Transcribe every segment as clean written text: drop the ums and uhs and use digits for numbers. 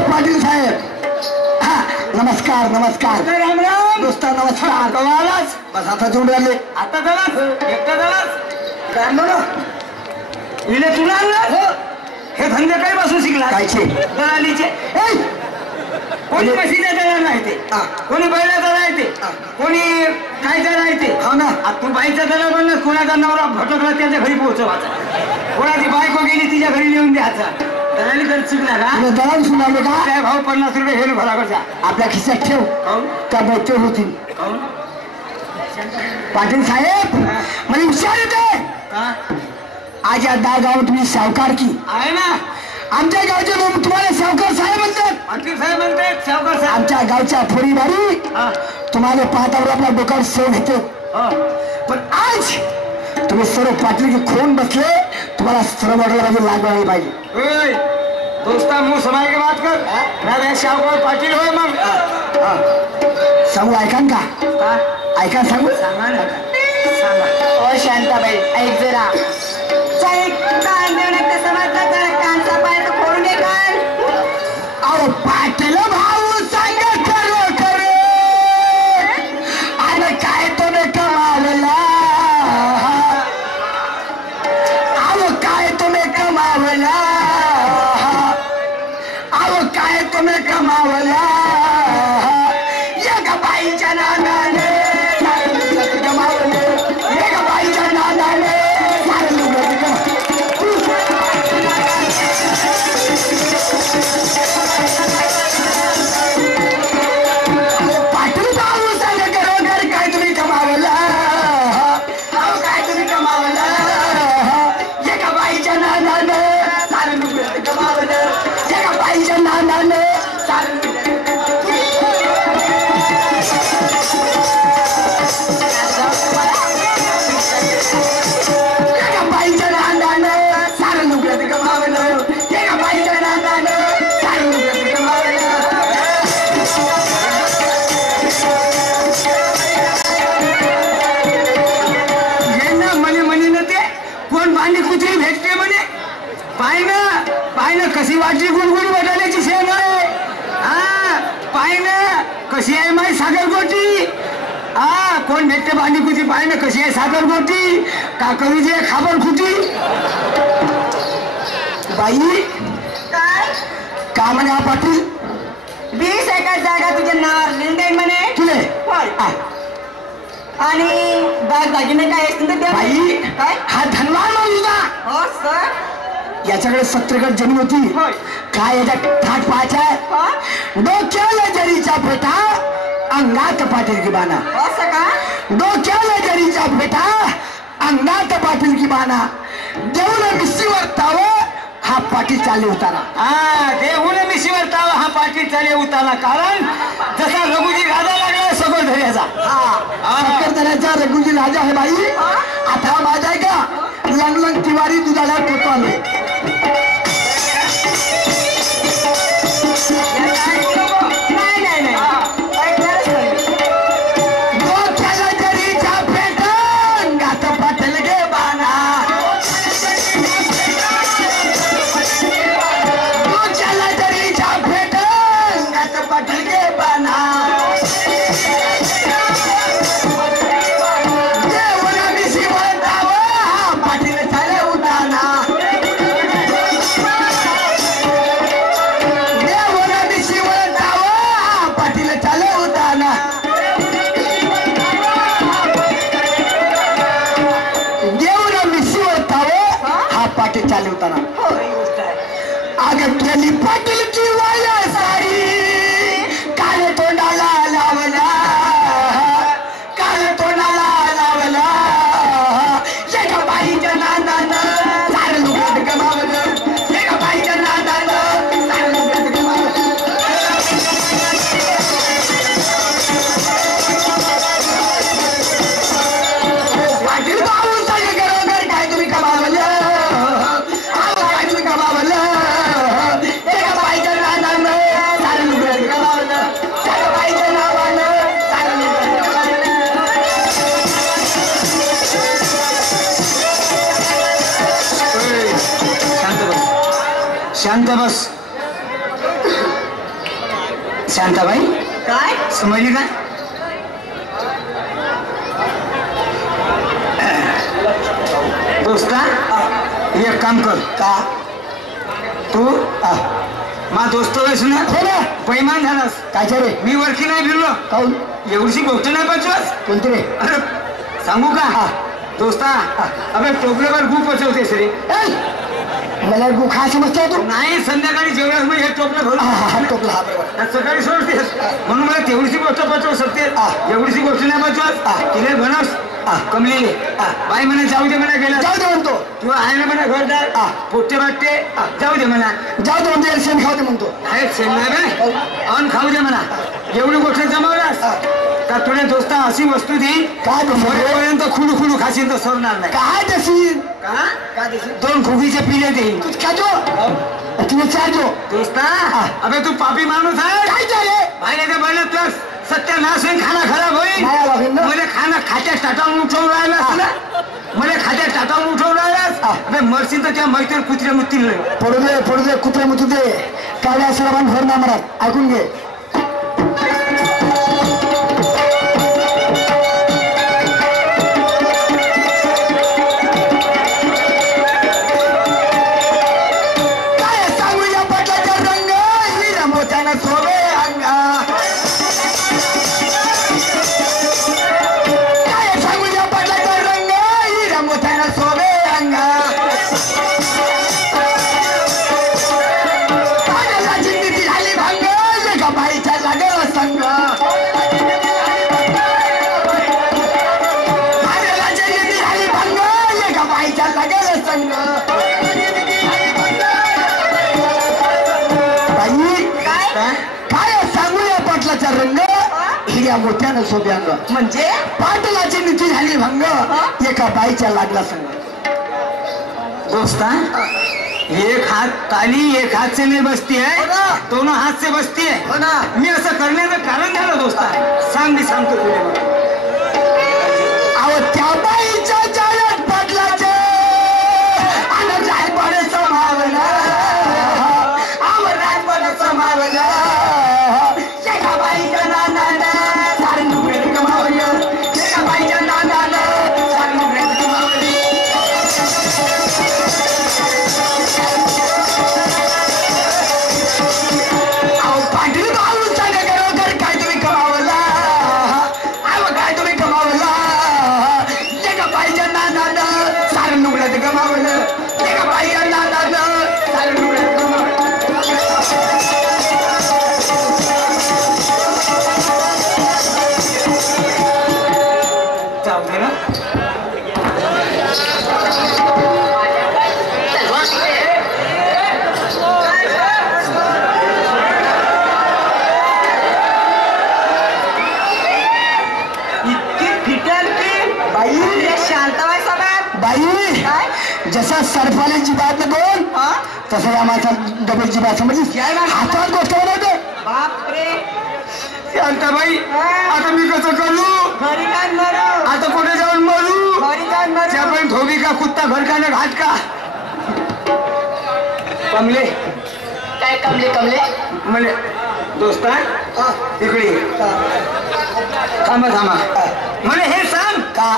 पाटील साहेब नमस्कार नमस्कार राम राम दोस्ता नमस्कार कवालाच बस आता जोड राहिले आता झालाच एकटा झालाच काय म्हणा इले तुला आणलं हे धंदे काही बसून शिकला कायचे दलालीचे कोणी मशीने दळा नाही ते कोणी बैला दळा येते कोणी काय दळा येते हो ना तू बाईचा दळा बनला कोणाचा नवरा भटकला त्याच्या घरी पोहोचवायचा कोणाची बायको गेली तिच्या घरी नेऊन द्यायचा दलाली करत शिकला का दलाल सुनावले का काय भाव 50 रुपये हे भराकडचा आपल्या खिशात ठेव काऊन त्या बच्चे होतील काऊन पाटील साहेब मला विचार येते का आज या गावात तुम्ही सावकार की आहे ना आमच्या गावचे लोक तुम्हाला सावकार साहेब म्हणतात पाटील साहेब म्हणतात सावकार साहेब आमच्या गावच्या फोडीबारी तुम्हाला पाहतावर आपल्या डोक्यावर सेव घेते पण आज तुम्ही सर्व पाटील की खोन बसले तुम्हाला सर्व वाटलं लागवायला पाहिजे दोस्ता मुंह समाय के बात कर राजा सावकार पाटील होय मग सांगू ऐकान का ऐका सांगू सांगा ना सांगा ओ शांताबाई ऐक जरा पाटील भाऊ सांग खरं खरं आणि काय तुम्ही कमावला अहो काय तुम्ही कमावला अहो काय तुम्ही कमावला एका बाईच्या नादाने कमावलं एका बाईच्या नादाने कशी वाटली गुणगुण बटाण्याची शेण आहे पाय ना कशी आहे माई सागरगोटी कोण भेटते भांडीकुची पाय ना कशी आहे सागरगोटी का कवी जे खाबर खुटी बाई काय का म्हणे हा पाटील 20 एकर जागा तुझ्या नावावर लिंडेन म्हणे तुले आणि दागिने काय असतील तर द्या बाई काय हा धनवान माणूस का हो सर याच्याकडे 70 एकर जमीन होती काय याच्यात थाट पाहायचा डोक्याला जरीचा फेटा अंगात पाटील की बाना असं का डोक्याला जरीचा फेटा अंगात पाटील की बाना देऊन मिशीवर ताव हा पाटील चाले उतारा देऊन मिशीवर ताव हा पाटील चाले उतारा कारण जसा रघुजी राजा लागला सगळं धर्याचा धर्याचा रघुजी राजा आहे बाई आता माझा आहे का लंग लंग तिवारी दुधाला पोतो आले आगे केली पाटील की वाया सारी काले तोंडाला लावला काले तोंडाला लावला एका बाईच्या नादानं सारं लुगडं गमावलं एका बाईच्या नादानं सारं लुगडं गमावलं पाटील भाऊ सगळे घरोघर काय तुम्ही कमावलं काय तुम्ही कमावलं शांत बस शांताबाई काय समजली का? दोस्ता एक काम कर का तू मा दोस्त आहेस ना हो ना बैमान झालास काय रे मी वरती नाही फिरलो काऊन एवढीशी गोष्ट नाही पाचवास कोणती रे अरे सांगू का दोस्ता अबे टोपल्यावर गू पचवतेस रे मला गु खा समजतो तू नाही संध्याकाळी जेवणास मी हे टोपलं घालून टोपला हा बरोबर सकाळी सोडतेस म्हणून मला तेवढीशी गोष्ट पचवू शकते एवढीशी गोष्ट नाही पचवास तिने बनस कमली बाई म्हणा जाऊ दे म्हणा गेला जाऊ दे म्हणतो तू आहे ना म्हणा घरदार पोट्टे वाटते जाऊ दे म्हणा जाऊ दे म्हणतो शेण खाऊ दे म्हणतो आहे शेण नाही अन खाऊ दे म्हणा एवढी गोष्ट जमावलास का तुझ्या दोस्ता अशी वस्तू देईन काय पर्यंत खुडू खुडू खाशील तर सोडणार नाही काय देशील का काय देशील दोन खुगीचे पिले देईन तू खाजो तुला चारजो दोस्ता अबे तू पापी माणूस आहे काय झाले भाईला बनत तुला सत्यानाश होईल खाना खराब होईल नाही आला ना मला खाना खात्यात टाटावून उठवून राहिलास ना मला खात्यात टाटावून उठवून राहिलास अबे मरशील तर त्या मैत्रीण कुत्र्या मुत्तील पडू दे कुत्रे मुतू दे कावड्या सर्वांना भर ना मरात ऐकून घे काय सांगू या पटलाचा रंग हिरा मोठ्यानं सोबे अंगा काय सांगू या पटलाचा रंग हिरा मोठ्यानं सोबे अंगा पाण्याची नीती झाली भांग एका बाईच्या लागेल संग पाण्याची नीती झाली भांग एका बाईच्या लागेल संग बाई काय सांगू या पाटलाचा रंग हिऱ्या मोठ्यानं सोब्यांग म्हणजे पाटलाची नीती झाली भंग एका बाईच्या लागला संग दोस्ता एक हात ताली एक हात से नहीं बसती है दोनों हाथ से बसती है हो ना मी असं करण्याचं कारण झालं दोस्ता सांग मी सांगतो तुला अहो त्या बाईच्या जाळ्यात पाटलाचे आणि राजवाडे समावला राजवाडे समावला एका बाईच्या नांदाला सारे नुकरे कमावलं एका बाईच्या नांदाला सारे नुकरे कमावली अहो पाटील भाऊ सांगा बरोबर काय तुम्ही कमावला अहो काय तुम्ही कमावला एका बाईच्या नांदाला सारे नुकरे कमावलं एका बाईच्या नांदाला सारे नुकरे कमावलं जाऊ दे ना इतकी फिटर की बाई तुझ्या शांताबाई सगळ्यात बाई काय जसा सरफाली जिबात बोल तसं या माझा डबल जिबा समजलीस हातात गोष्ट बनवते बापरे शांताबाई आता मी कसं करू घरी काय मरू आता कुठे जाऊन मरू घरी काय त्या मरू पण धोबी का कुत्ता घर का ना घाट का कमले काय कमले म्हणे दोस्ता इकडे ये. थांबा म्हणे हे सांग का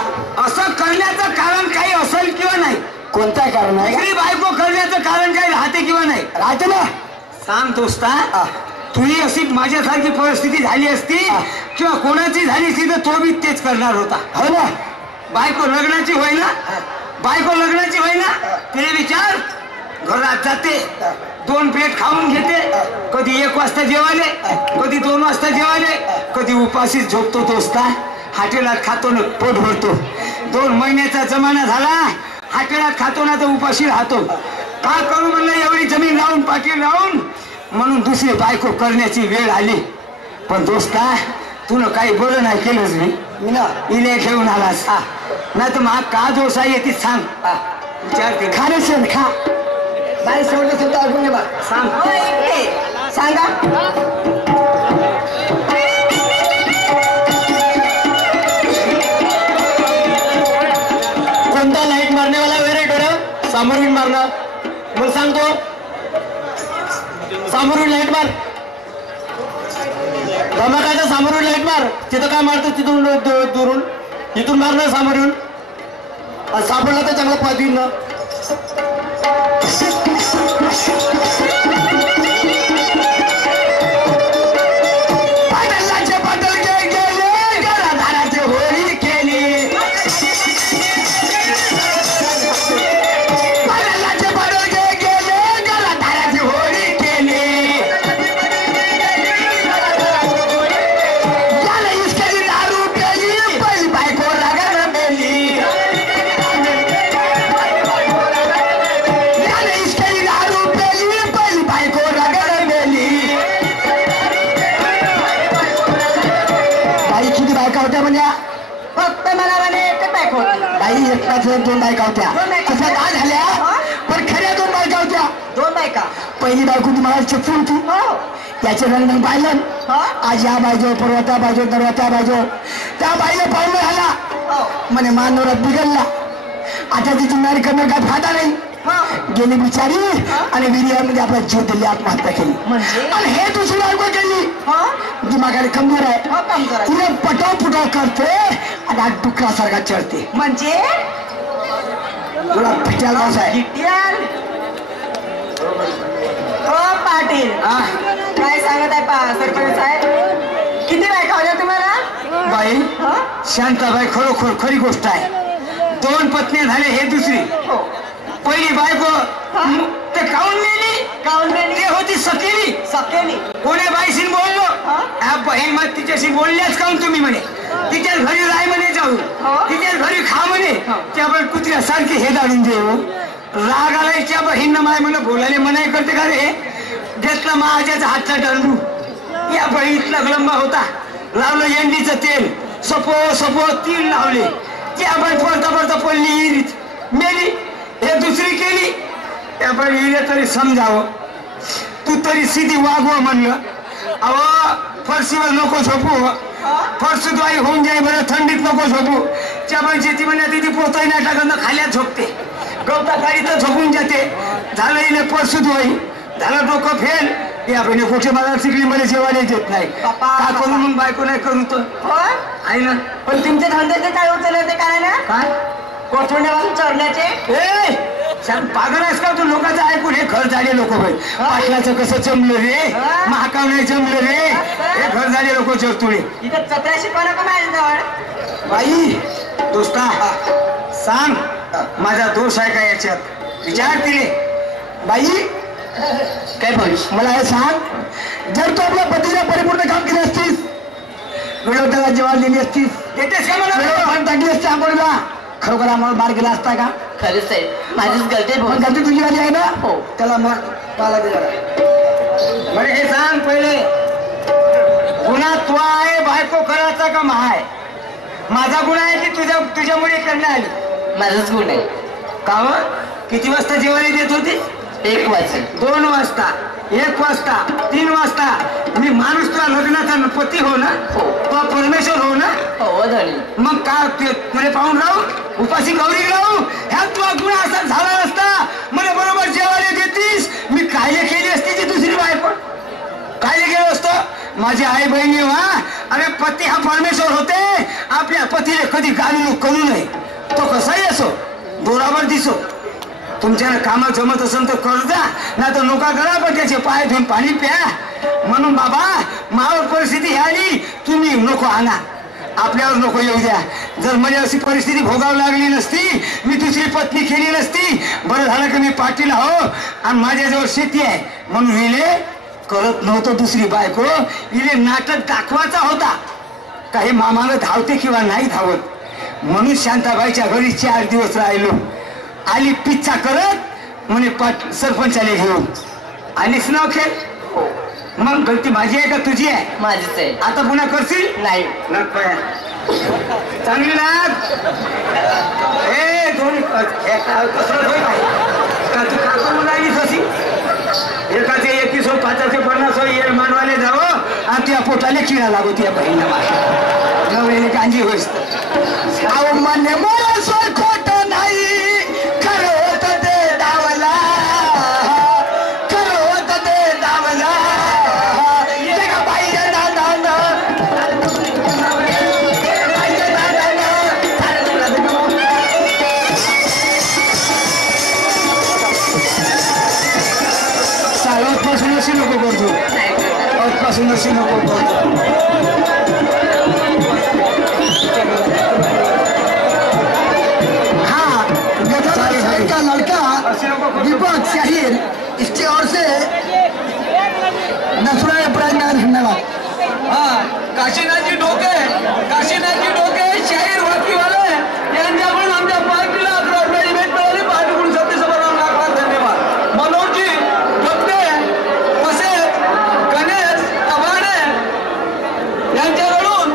असं करण्याचं कारण काही असेल किंवा नाही कोणता कारण आहे स्त्री बायको करण्याचं कारण काही राहते किंवा नाही राहते ना सांग दोस्ता तुझी अशी माझ्यासारखी परिस्थिती झाली असती किंवा कोणाची झाली असती तर तो बी तेच करणार होता हो ना बायको लग्नाची होईना तिने विचार घरात जाते 2 प्लेट खाऊन घेते कधी 1 वाजता जेवायले कधी 2 वाजता जेवायले कधी उपाशीच झोपतो दोस्ता हॉटेलात खातो ना पोट भरतो 2 महिन्याचा जमाना झाला हॉटेलात खातो ना तर उपाशी राहतो का करू म्हणलं एवढी जमीन लावून पाटील लावून म्हणून दुसरी बायको करण्याची वेळ आली पण दोस्ता तुला काही बरं नाही केलंच मी ना इले घेऊन आलास नाही तर मग का दोष आहे ती सांग विचारते खाणे शेण खा बाई सोडलं सुद्धा ऐकून घे बा सांग सांगा कोणता लाईट मारने वाला वेरेट हो रहा सामोरीन मारना बोल सांगतो सामोरीन लाईट मार धमाकाच्या सामोरून लाईट मार. तिथं काय मारतो तिथून दुरून इथून मारणार सामोरून. सापडला तर चांगलं पाहतील ना. फक्त मला म्हणे एकच बायको होती. बाई एकटाच दोन बायका होत्या. तशा काय झाल्या पण खऱ्या दोन बायका होत्या. दोन बायका. पहिली बायको तुम्हाला चप्पू होती. त्याचे रंग पाहिलं. आज या बाजू परवा त्या बाजू परवा त्या बाजू त्या बाईला पाहुणं झाला म्हणे मानवरात बिघडला. आता तिची नारी करणं काय फायदा नाही. गेली बिचारी आणि विर्यामध्ये आपला जीव दिली आत्महत्या केली. आणि हे दुसरी बायको केली दिमागाने कमजोर आहे. तिने पटाव पुटाव करते आणि आज डुकरासारखा चढते. म्हणजे तुला पिट्याला आहे. हो पाटील काय सांगत आहे सरपंच साहेब? किती बायका होत्या तुम्हाला? बाई शांताबाई खरोखर खरी गोष्ट आहे. दोन पत्नी झाले हे दुसरी. पहिली बायको ते काऊन नेली ते होती सकेली. कोण्या बाईशी बोललो बहीण मग तिच्याशी बोलल्याच काऊन तुम्ही म्हणे. तिच्याच घरी राय म्हणे जाऊ. तिच्याच घरी खा म्हणे. त्यामुळे कुत्र्यासारखी हे दाडून देऊ. राग आलायच्या बहीण माय मला बोलायला मनाई करते का रे. घेतला महाजाचा हातचा दंडू. या बहीतला विलंबा होता. लावलं एंडीचं तेल सपो तीन लावले. त्या बाई पडता पडली इरीत मेली. हे दुसरी केली. त्या बाई हिने तरी समजावं. तू तरी सिधी वागव म्हणलं. अहो फरशीवर नको झोपू. फरसुद्वाई होऊन जाई बरं थंडीत नको झोपू. त्या बाई शेती म्हणण्यात तिथे पोताई नाही टाकत खाल्यात झोपते. गवता गाडीत झोपून जाते. झालं इले फरसुद्वाई झालं डोकं फेल. या बहिणी कुठे मला शिकली मला जेवायला देत नाही. का करू मग बायको नाही करू तर आहे ना. पण तुमचे धंद्याचे काय उचलले होते काय ना काय कोथरूडवासून चढण्याचे? पागल आहेस का तू. लोकांचं ऐकून हे घर झाले लोक बाई. पाटलाचं कसं जमलं रे. महाकाव नाही जमलं रे. हे घर झाले लोक चरतुळे. इथं चत्रा शिकवा नको माझ्याजवळ. बाई दोस्ता सांग माझा दोष आहे का याच्यात विचार तिने. बाई काय बोल मला हे सांग जर तू आपल्या पतीला परिपूर्ण काम केले असतीस वेळेवर त्याला जेवण दिली असतीस येतेस का मला वेळेवर टाकली असते आंघोळीला खरोखर आम्हाला बार गेला असता का? खरंच आहे माझीच गलती. पण गलती तुझी वाली आहे ना. हो त्याला मला बरे हे सांग पहिले गुन्हा तू आहे बायको करायचा का महाय? माझा गुन्हा आहे की तुझ्यामुळे करण्यात आली? माझाच गुण आहे. का किती वाजता जेवायला देत होती? 1 वाजता 2 वाजता 1 वाजता 3 वाजता. मी माणूस तुला लग्नाचा पती हो ना. तो परमेश्वर हो ना. हो धनी. मग का तुला पाहून राहू उपाशी गौरी राहू? ह्या तुला गुन्हा असा झाला नसता. मला बरोबर जेवायला देतीस. मी कायले केली असती ती दुसरी बायको. कायले केलं असतं. माझी आई बहिणी व्हा. अरे पती हा परमेश्वर होते. आपल्या पतीने कधी गाली करू नये. तो कसाही असो दोरावर दिसो. तुमच्याला कामात जमत असेल तर कर जा. नाही तर नोका करा पण त्याचे पाय धुवून पाणी प्या. म्हणून बाबा मावर परिस्थिती आली तुम्ही नको आणा. आपल्यावर नको येऊ द्या. जर मला अशी परिस्थिती भोगावी लागली नसती मी दुसरी पत्नी केली नसती. बरं झालं की मी पाटील हो आणि माझ्याजवळ शेती आहे म्हणून हिले करत नव्हतं दुसरी बायको. इले नाटक दाखवायचा होता. काही मामानं धावते किंवा नाही धावत म्हणून शांताबाईच्या घरी 4 दिवस राहिलो. आली पिच्छा करत म्हणे सरपंचाले घेऊन आलीच नाव खेळ. मग गलती माझी आहे का तुझी आहे? माझीच आहे. आता पुन्हा करशील नाही. चांगली लाग हे दोन्ही तू का करून राहिलीस अशी? एकाचे 21 हो 5चे 50 हो ये मानवाले जावं आणि तुझ्या पोटाले किडा लागू तुझ्या बहिणीला नवरीने कांजी होईस. अहो मान्य मला सोय खोट नाही खरं ते डावला खरं ते डावला बाई पासून नशी नको हाँ गदर का लड़का दीपक शाहिर इसकी ओर से 10 रुपये प्राइज में धन्यवाद। काशीनाथजी डोके शाहीर वाकीवाले यांच्याकडून आमच्या पार्टीला 11 रुपयाची भेट मिळाली. पार्टीकडून सत्य समाधान लाख धन्यवाद. मनोजी डोके तसेच गणेश तबाणे यांच्याकडून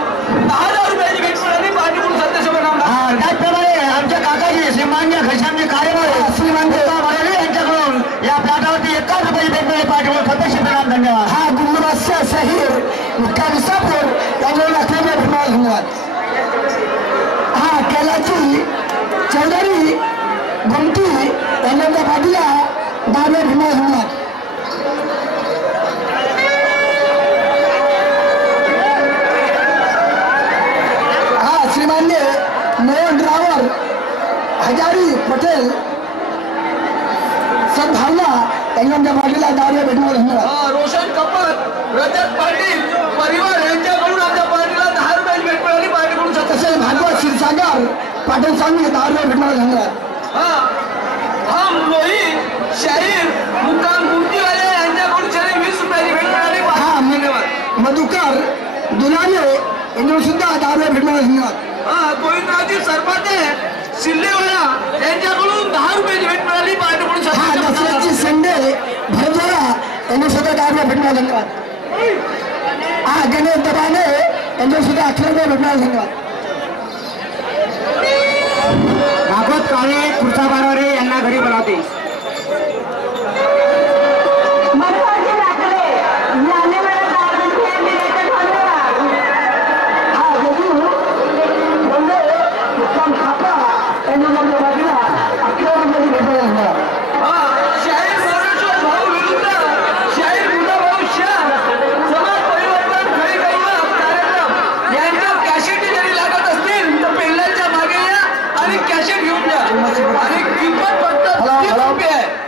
10,000 रुपयाची भेट मिळाली. पार्टीकडून सत्य समाधान त्याचप्रमाणे आमच्या काकाजी श्रीमान्य घनश्यामजी कार्यवाही श्रीमान यांच्याकडून या प्लॅटवरती 1 रुपयाची भेट मिळाली. पार्टीकडून सत्य समाधान धन्यवाद. हा गुरुबादशाह शाहीर मुक्कामिसापूर यांच्याकडून 11 रुपये धन्यवाद. हा कैलाची चौधरी घुमटी यांच्या पाठीला 10 रुपये धन्यवाद. हा श्रीमान्य मोहन रावर हजारी पटेल सद्भावना यांच्या पाठीला 10 रुपये धन्यवाद. रोशन कपत रजत पाटील परिवार यांच्याकडून आमच्या पार्टीला 10 रुपयाची भेट मिळाली. पार्टीकडून तसेच भागवत क्षीरसागर पाटील सांगली 10 रुपये धन्यवाद. हम लोही शाहीर मुक्काम गुमटीवाले यांच्याकडून 20 रुपयाची भेट मिळाली. हा धन्यवाद. मधुकर दुलाने यांच्याकडून सुद्धा 10 रुपये धन्यवाद. गोविंदरावजी सरपाते सिल्लेवाला यांच्याकडून 10 रुपयाची भेट मिळाली. पार्टीकडून हा दसऱ्याची संडे भरद्वारा यांनी सुद्धा 10 रुपये धन्यवाद. हा गणेश दबाने यांच्याकडून सुद्धा 11 रुपये धन्यवाद. भागवत काळे खुर्चा बारवारे यांना घरी बोलावते.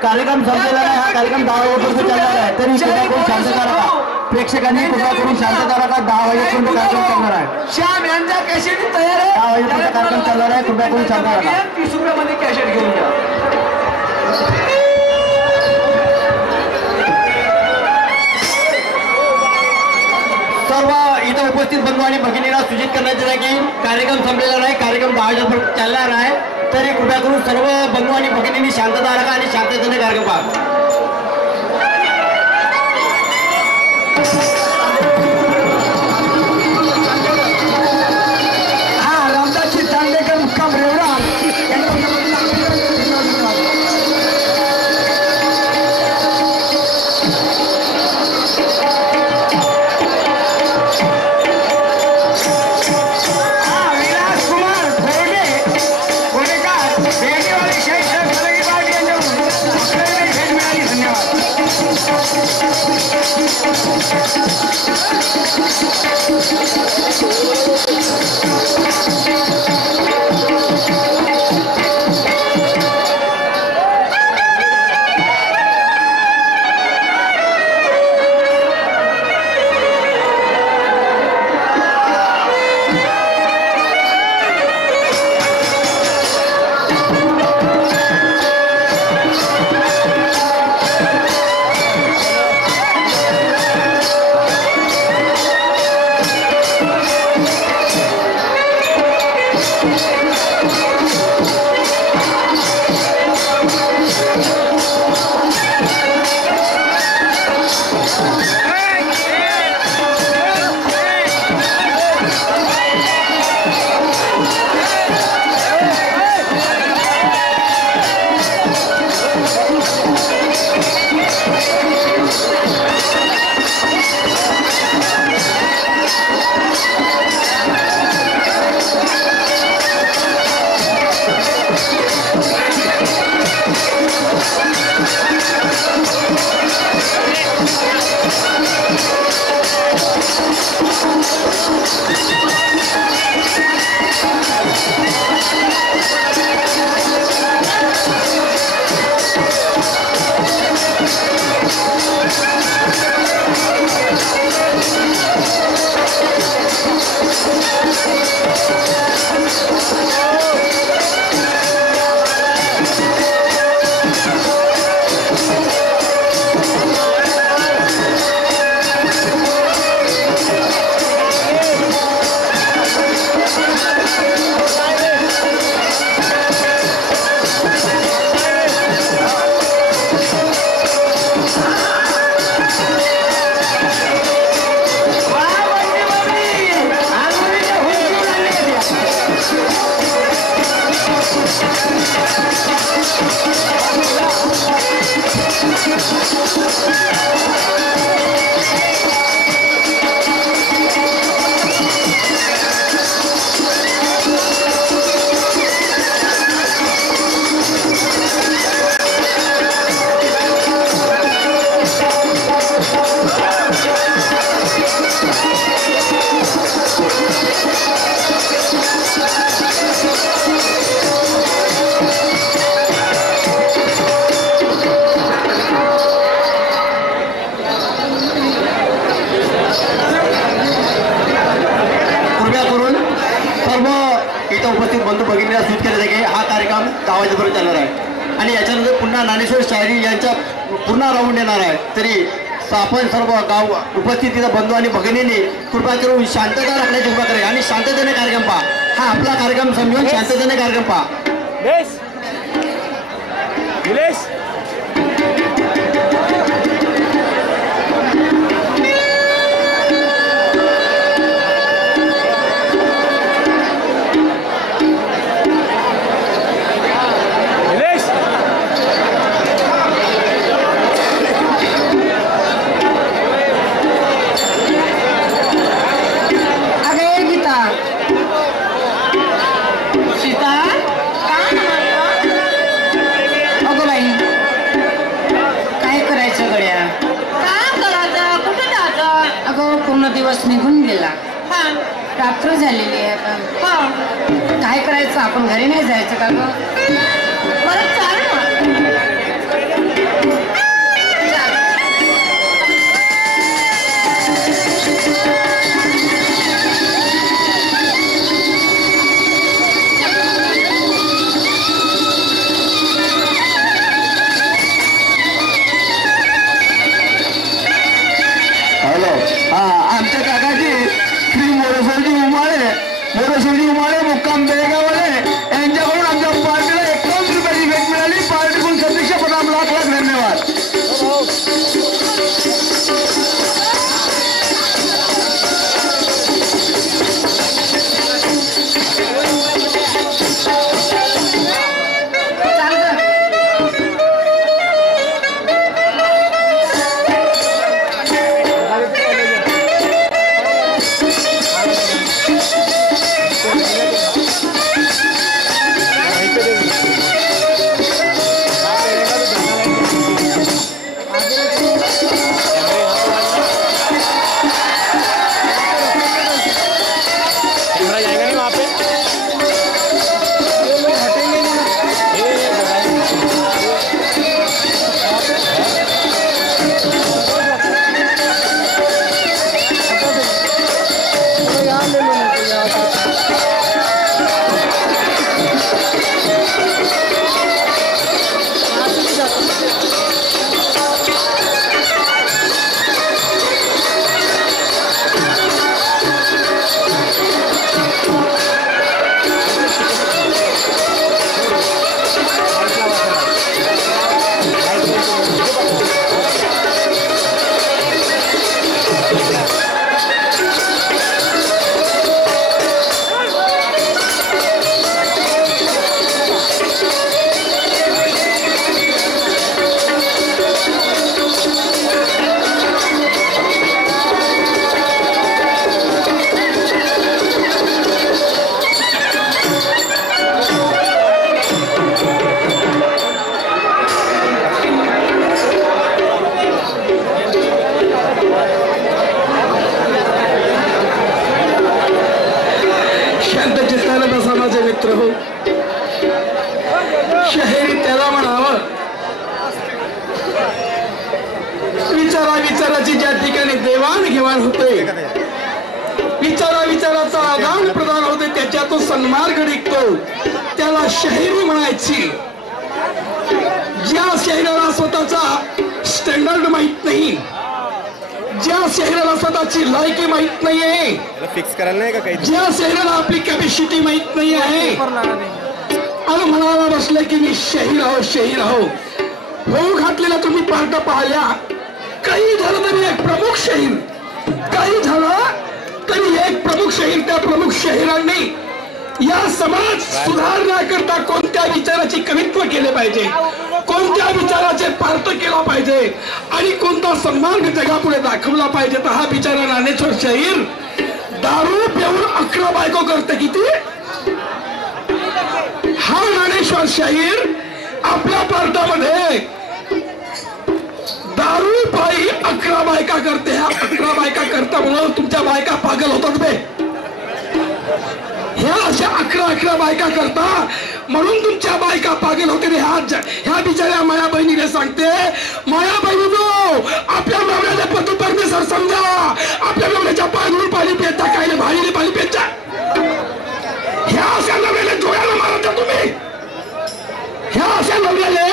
कार्यक्रम संपलेला आहे. हा कार्यक्रम 10 वाजेपर्यंत चालणार आहे. तरी कृपया करून शांतता राखा. प्रेक्षकांनी कृपया करून शांतता राखा. 10 वाजेपर्यंत कार्यक्रम चालणार आहे. श्याम यांच्या कॅसेट तयार आहे. 10 वाजेपर्यंत कार्यक्रम चालणार आहे. कृपया करून शांतता राखा. 30 रुपयामध्ये कॅसेट घेऊन जा. सर्व इथं उपस्थित बंधू आणि भगिनीला सूचित करण्यात येते की कार्यक्रम संपलेला नाही. कार्यक्रम 10 वाजेपर्यंत चालणार आहे. तरी कृपया करून सर्व बंधू आणि भगिनींनी शांतता राखा आणि शांततेने कार्यक्रम पहा. हा रामदासजी चांदेकर मुक्काम रेवडा उपस्थित बंधू भगिनीला सूचित केले की हा कार्यक्रम 10 वाजेपर्यंत चालणार आहे आणि याच्यानंतर पुन्हा ज्ञानेश्वर शायरी यांचा पुन्हा राऊंड येणार आहे. तरी आपण सर्व गाव उपस्थित तिथं बंधू आणि भगिनींनी कृपा करून शांतता राखण्याची कृपा करेल आणि शांततेने कार्यक्रम पहा. हा आपला कार्यक्रम समजून शांततेने कार्यक्रम पहा. दिवस निघून गेला. रात्र झालेली आहे आता. काय करायचं, आपण घरी नाही जायचं का ग? परत चाल मोरेश्वरी उमाळे मुक्काम बेळगावले यांच्याकडून आमच्या पार्टीला 51 रुपयाची भेट मिळाली. पार्टीकडून सदस्य पदाम लाख लाख धन्यवाद. शहरी त्याला म्हणावं. विचाराची ज्या ठिकाणी देवाण घेवाण होते, विचाराचा आदान प्रदान तो सन्मार्ग निघतो त्याला शहरी म्हणायची. ज्या शहराला स्वतःचा स्टँडर्ड माहित नाही, ज्या शहराला स्वतःची लायकी माहित नाहीये, फिक्स करायला नाही का काही, ज्या शहराला आपली कॅपॅसिटी माहित नाही आहे आणि म्हणायला बसले की मी शहीर आहो शहीर आहो. होऊ घातलेला तुम्ही पार्ट पाहिल्या. काही झालं तरी एक प्रमुख शहीर, काही झालं तरी एक प्रमुख शहीर. त्या प्रमुख शहीरांनी या समाज सुधारण्याकरता कोणत्या विचाराची कवित्व केले पाहिजे, कोणत्या विचाराचे पार्ट केला पाहिजे आणि कोणता सन्मान जगापुढे दाखवला पाहिजे. तर हा बिचारा ज्ञानेश्वर शहीर दारू पिऊन 11 बायको करते. किती? हा ज्ञानेश्वर शहीर आपल्या पार्टामध्ये दारू पायी 11 बायका करते. ह्या 11 बायका करता म्हणून तुमच्या बायका पागल होतात बे. ह्या अशा 11 बायका करता म्हणून तुमच्या बायका पागल होते. ह्या बिचाऱ्या माया बहिणीने सांगते, माया बहिणीनो आपल्या नवऱ्याला पती परमेश्वर समजा, आपल्या नवऱ्याच्या पायावर पाणी पेचा, काय भाडीने पाणी पेचा. ह्या अशा नवऱ्याला डोळ्याला मारता तुम्ही, ह्या अशा नवऱ्याला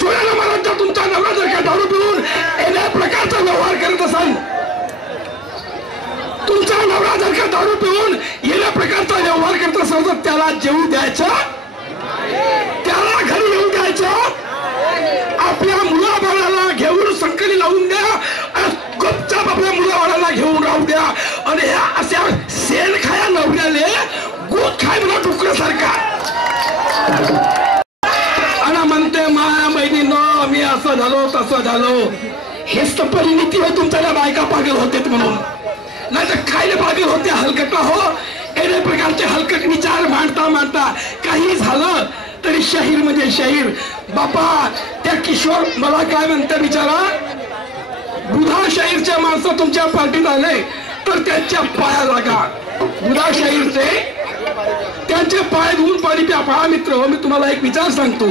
डोळ्याला मारता. तुमचा नवरा जर का दारू पिऊन एका प्रकारचा व्यवहार करत असाल, तुमचा नवरा जर का दारू पिऊन येण्या प्रकारचा व्यवहार करत असेल तर त्याला जेवू द्यायचं, त्याला घरी येऊ द्यायचं. आपल्या मुलाबाळाला घेऊन संकली लावून द्या, गपचाप आपल्या मुलाबाळाला घेऊन राहू द्या. आणि ह्या अशा शेण खाया नवऱ्याले गोद खाय म्हणा डुकरासारखा आणि म्हणते माया बहिणीनो मी असं झालो तसं झालो. हेच तर परिणिती आहे तुमच्या बायका पागल होते म्हणून. नाही तर खायला पागल होते हलकटा हो. एवढे प्रकारचे हलकट विचार मांडता काही झालं तरी शहीर म्हणजे शहीर. बापा त्या किशोर मला काय म्हणते बिचारा, बुधा शहीरच्या माणसं तुमच्या पार्टीत आले तर त्यांच्या पाया लागा. बुधा शहीरचे त्यांचे पाय धुवून पाणी प्या. पहा मित्र हो, मी तुम्हाला एक विचार सांगतो.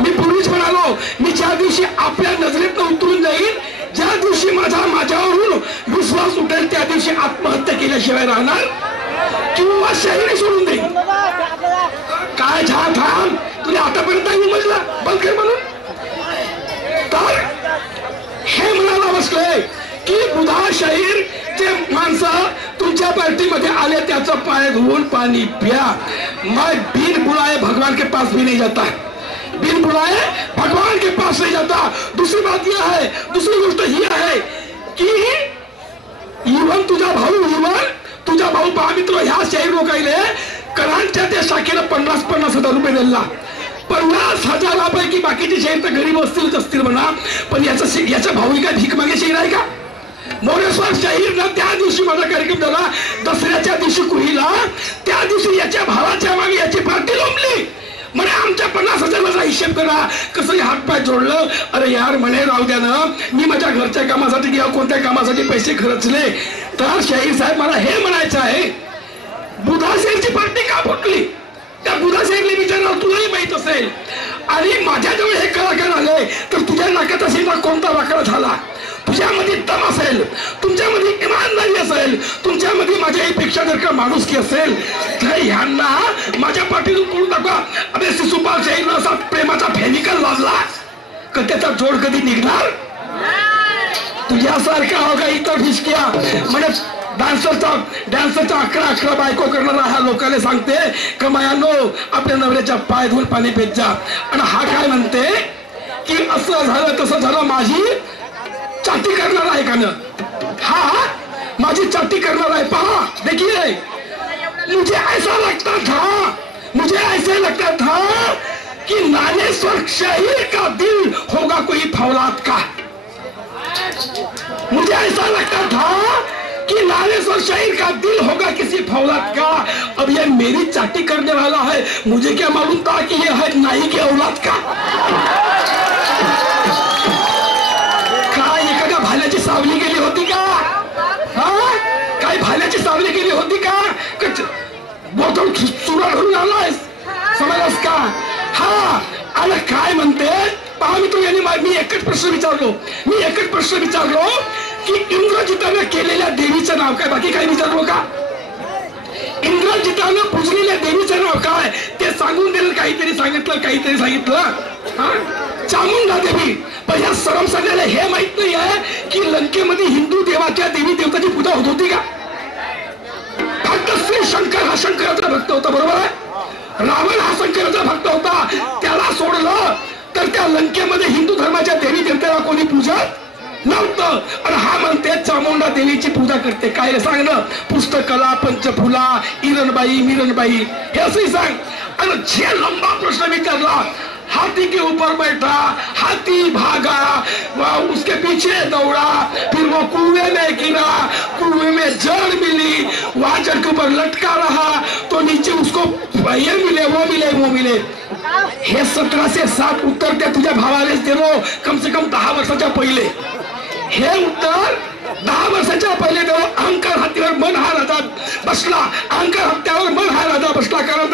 मी पूर्वीच म्हणालो, मी ज्या दिवशी आपल्या नजरेतनं उतरून जाईल, ज्या दिवशी माझ्यावरून विश्वास उठेल त्या दिवशी आत्महत्या केल्याशिवाय राहणार किंवा शहरी सोडून देईल. काय झा थांब तुला आतापर्यंत उमजला बंद कर म्हणून. तर हे म्हणायला बसले की बुधा शहीर चे माणसं तुमच्या पार्टीमध्ये आले त्याचं पाय धुवून पाणी प्या. मैं बिन बुलाए भगवान के पास भी नहीं जाता, बिन बुलाए भगवान के पास नहीं जाता. दूसरी बात यह है, दूसरी गोष्ट ही आहे की इवन तुझा भाऊ पहा मित्र, ह्या शहीर लोकांना करांच्या त्या शाखेला 50,000 रुपये दिला. 50,000 पैकी बाकीचे शहीर तर गरीब असतील म्हणा, पण याचा भाऊ काय भीक मागे शहीर आहे का? मोरेश्वर शहीरनं त्या दिवशी माझा कार्यक्रम झाला दसऱ्याच्या दिवशी कुहीला, त्या दिवशी याच्या भावाच्या मागे याची पार्टी लोंबली. म्हणे आमच्या 50,000चा हिशेब करा. कसं हातपाय जोडलं. अरे यार म्हणे राहू द्या ना, मी माझ्या घरच्या कामासाठी किंवा कोणत्या कामासाठी पैसे खर्चले. तर शहीर साहेब मला हे म्हणायचं आहे, बुधा शहीरची पार्टी का फुटली? त्या बुधा शहीरने विचारलं तुलाही माहित असेल. आणि माझ्याजवळ हे कलाकार आले तर तुझ्या नाकाचा शिरा कोणता वाकडा झाला? तुझ्यामध्ये दम असेल, तुमच्यामध्ये इमानदारी असेल, तुमच्यामध्ये माझ्यापेक्षा जर का माणुसकी असेल तर ह्यांना माझ्या पाठीतून बोलून दाखवा. अरे शिशुपाल शहीर असा प्रेमाचा फेनिकल लावला का त्याचा जोड कधी निघणार? तुझ्यासारखा हो का इतर फिसक्या म्हणजे डान्सरचा 11 बायको करणारा ह्या लोकांना सांगते का मायानो आपल्या नवऱ्याच्या पाय धुवून पाणी पेत जा. आणि हा काय म्हणते की असं झालं तसं झालं, माझी चाटी करणार आहे का न? हा माझी चाटी करणार आहे. पहा देखिए मुझे ऐसा लगता था कि ज्ञानेश्वर शहीर का दिल होगा कोई फौलाद का. मुझे ऐसा लगता था कि ज्ञानेश्वर शहीर का दिल होगा किसी फौलाद का. अब ये मेरी चाटी करने वाला है, मुझे क्या मालूम था कि ये है नाई के औलाद का. काय एखाद्या भाल्याची सावली गेली होती का? हा काय भाल्याची सावली गेली होती का? बोटल चुरा घरून आलाय समजलास का? हा आणि काय म्हणते पहा मी तुम्ही मी एकच प्रश्न विचारलो की इंद्रजिताने केलेल्या देवीचं नाव काय? बाकी काही विचारलो का? इंद्र जितानं पुजलेल्या देवीचं नाव काय ते सांगून दिलं. काहीतरी सांगितलं हा, चामुंडा देवी. पण ह्या सर्वसामान्याला हे माहित नाही आहे की लंकेमध्ये हिंदू देवाच्या देवी देवताची पूजा होत होती का. फक्त श्री शंकर हा शंकराचा भक्त होता, बरोबर आहे. रावण हा शंकराचा भक्त होता, त्याला सोडलं तर त्या लंकेमध्ये हिंदू धर्माच्या देवी देवताला कोणी पूजत नव्हतं. आणि हा म्हणते चामुंडा देवीची पूजा करते. काय सांगणं, पुस्तकला पंचफुला इरणबाई मिरणबाई हे असंही सांग. आणि जे लंबा प्रश्न विचारला, हाथी के ऊपर बैठा, हाथी भागा, उसके पीछे दौड़ा, फिर वो कुएं में गिरा, कुएं में जड़ मिली, वहां जड़ के ऊपर लटका रहा, तो नीचे उसको ये मिले वो मिले वो मिले. हे 17 से 7 उत्तर त्या तुझ्या भावालेच दिलो, कम से कम 10 वर्षाच्या पहिले. हे उत्तर 10 वर्षाच्या पहिले दिलो. अहंकार हत्तीवर मन हा राजा बसला, अहंकार हत्यावर मन हा राजा बसला. कारण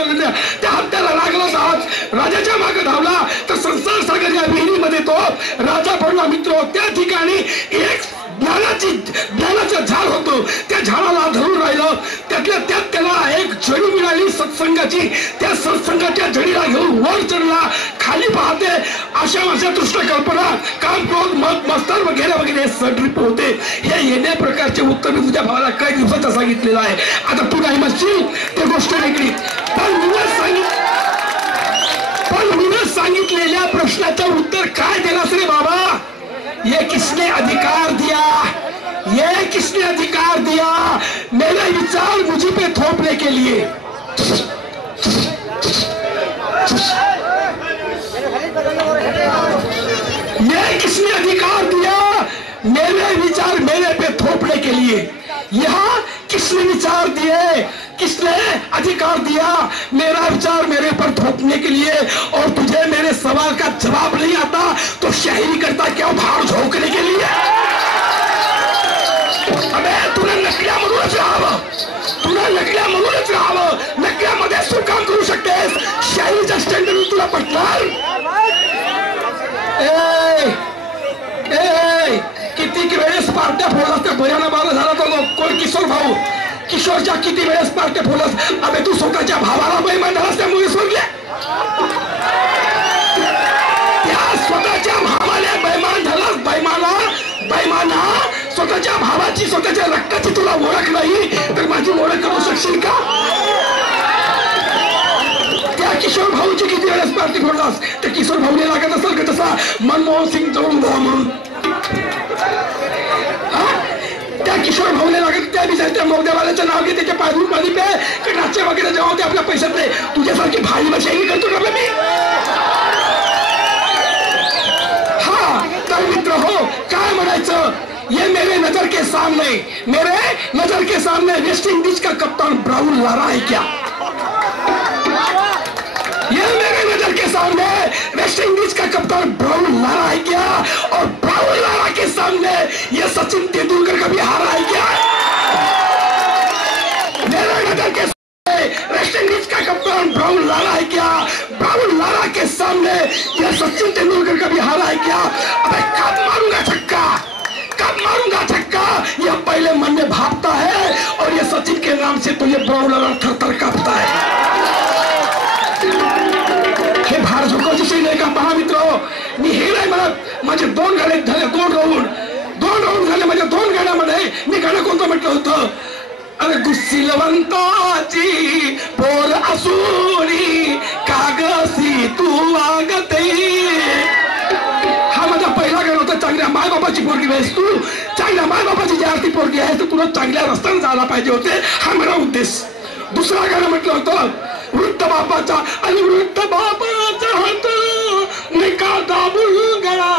त्या हत्याला लागलाच आहात, राजाच्या मागे धावला तर संसार सागर या विहिरीमध्ये तो राजा पडला. मित्र, त्या ठिकाणी एक ज्ञानाचं झाड होतं, त्या झाडाला धरून राहिलं. त्यातल्या त्यात त्याला एक जडी मिळाली सत्संगाची. त्या सत्संगाच्या जडीला घेऊन वर चढला. खाली पाहते अशा दृष्ट कल्पना, काम क्रोध मत मस्तर वगैरे वगैरे सड्रिप होते. हे येण्या प्रकारचे उत्तर मी तुझ्या भावाला काही दिवसाचा सांगितलेलं आहे. आता तू नाही म्हणशील ते गोष्ट वेगळी, पण मी सांगितलेल्या प्रश्नाचं उत्तर काय देणार रे बाबा. ये किसने अधिकार दिया, ये किसने अधिकार दिया मेरे विचार मुझे पे थोपने के लिए. ये किसने अधिकार दिया मेरे विचार मेरे पे थोपने के लिए. यहाँ किसने विचार दिए, किसने अधिकार दिया मेरा विचार मेरे पर थोपने के लिए. और तुझे मेरे सवाल का जवाब नहीं आता तो शायरी करता क्या भार झोंकने के लिए. अबे तुला नकल्या म्हणूनच राहावं, तुला नकल्या म्हणूनच राहावं. नकल्यामध्ये तू काम करू शकतेस, शायरीच्या स्टँडर्ड तुला पटणार. किती वेळेस पार्ट्या फोडलास त्या भयाना बारा झाला तो कोण किशोर भाऊ, किशोरच्या किती वेळेस पार्ट्या फोडलास. अबे तू स्वतःच्या भावाला बैमान झालास त्या मुली सोडल्या, त्या स्वतःच्या भावाला बैमान झालास. बैमाना स्वतःच्या भावाची स्वतःच्या रक्ताची तुला ओळख नाही तर माझी ओळख करू शकशील का. त्या किशोर भाऊची किती वेळेस पार्टी फोडलास. त्या किशोर भाऊने लागत असेल का तसा मनमोहन सिंग जवळून भाऊ म्हणून. त्या किशोर भाऊने लागत त्या बिचार त्या मौद्यावाल्याचं नाव घे, त्याच्या पायदूर पाणी पे का नाचे वगैरे जेव्हा होते आपल्या पैशातले. तुझ्यासारखी भारी भाषाही करतो का मी. हा तर मित्र हो, काय म्हणायचं. ये मेरे नजर के सामने वेस्ट इंडीज का कप्तान ब्राउन लारा है क्या. ये मेरे नजर के सामने वेस्ट इंडीज का कप्तान ब्राउन लारा है क्या. और ब्राउन लारा के सामने ये सचिन तेंदुलकर कभी हारा है क्या. मेरे नजर के सामने वेस्ट इंडीज का कप्तान ब्राउन लारा है क्या. ब्राउन लारा के सामने ये सचिन तेंदुलकर कभी हारा है क्या. अबे कब मारूंगा छक्का, कब मारूंगा छक्का, यह पहले मन में भापता है. और ये सचिन के नाम से तो ये ब्राउन लारा थर-थर कांपता है. हे भार झोकायची शैली आहे का. पहा मित्र, मी हे नाही म्हणत माझे 2 गाणे झाले, 2 राऊंड झाले माझ्या 2 गाण्यामध्ये. मी गाणं कोणतं म्हटलं होतं. अरे गुस्सिलवंताची पोर असुरी कागसी तू वागते. हा माझा पहिला गाणं होता. चांगल्या मायबापाची पोरगी आहेस तू, चांगल्या मायबापाची जी आरती पोरगी आहे तर तुला चांगल्या रस्त्याने जायला पाहिजे होते, हा माझा उद्देश. दुसरा गाणं म्हटलं होतं वृद्ध बापाचा, आणि वृद्ध बापाचा हात निका दाबून गळा,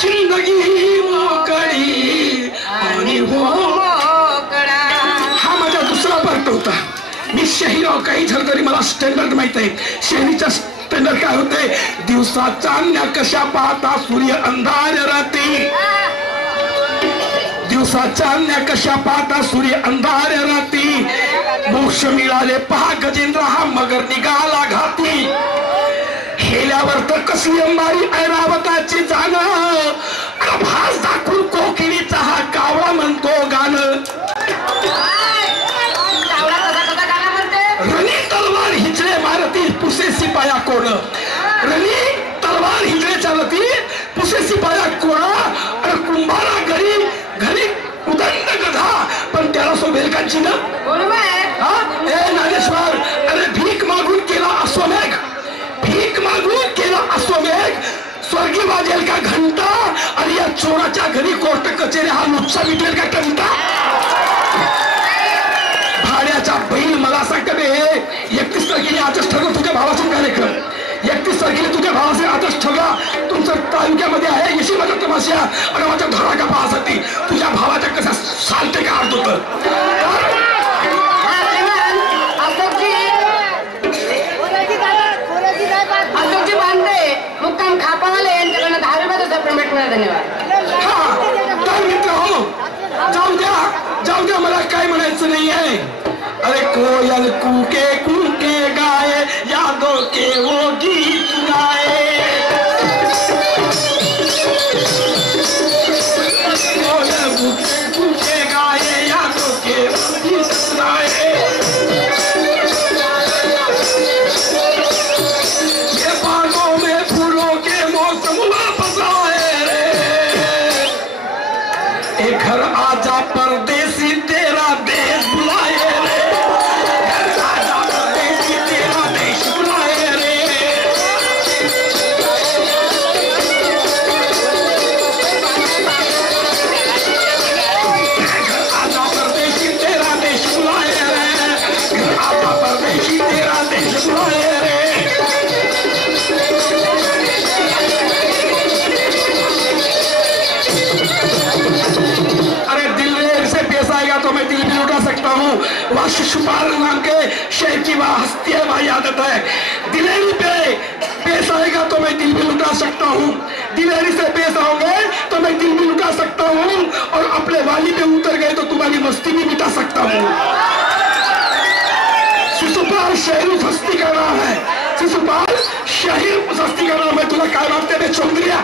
जिंदगी मोकळी आणि हो. हा माझा दुसरा पार्ट होता. मी शहीराव काही झालं तरी मला स्टँडर्ड माहित आहे. शहरीच्या स्टँडर्ड काय होते. दिवसा चांदण्या कशा पाहता सूर्य अंधार रात्री, दिवसा चांदण्या कशा पाहता सूर्य अंधार रात्री. मोक्ष मिळाले पहा गजेंद्र हा मगर निघाला घाती. हेल्यावर तर कसली अंबारी ऐरावताची जाणं. भास दाखवून कोकिळीचा हा कावळा म्हणतो गाणं. ओळखायची ना? हा? ए नागेश्वर, अरे भीक मागून केला अश्वमेघ, भीक मागून केला अश्वमेघ, स्वर्गी वाजेल का घंटा आणि या चोराच्या घरी कोर्ट कचेरी हा नुकसा विटेल का कंटा? भाड्याच्या बहीण मला सांगते बे, 31 तारखेला आजच ठरव तुझ्या भावाचा कार्यक्रम, 31 तारखेला तुझ्या भावाचे आजच ठरवा. तुमचं तालुक्यामध्ये आहे येशी माझ्या तमाशा आणि माझ्या धरा का पाहासाठी तुझ्या भावाच्या कसा सालटे का अर्थ होतं. अशोकजी बांधे मुक्काम खापावाले यांच्याकडनं 10 रुपयाचा पेमेंट मिळाला. धन्यवाद. हा काय मित्र हो, जाऊ द्या मला काय म्हणायचं नाही आहे. अरे कोयल कूके कूके गाए यादों के वो गीत गाए, कोयल कूके कूके गाए यादों के वो गीत गाए. ये बागों में फूलों के मौसम वापस आए रे, एक घर आजा परदेसी तेरा देश बुलाए रे, घर आजा परदेसी तेरा देश बुलाए रे. घर आजा परदेसी तेरा देश बुलाए रे, घर आजा परदेसी तेरा देश बुलाए रे. अरे दिल से पेश आएगा तो मैं दिल भी लुटा सकता हूँ. वह शिशुपाल नाम के शेर की वह हस्ती है, वह आदत है. दिलेरी पे पेश आएगा तो मैं दिल भी लुटा सकता हूँ, दिलेरी से पेश आओगे तो मैं दिल भी लुटा सकता हूँ, और अपने वाली पे उतर गए तो तुम्हारी मस्ती भी मिटा सकता हूँ. शिशुपाल शहर उस हस्ती का नाम है, शिशुपाल शहर उस हस्ती का नाम है. तुला काय वाटते बे चोंदरिया,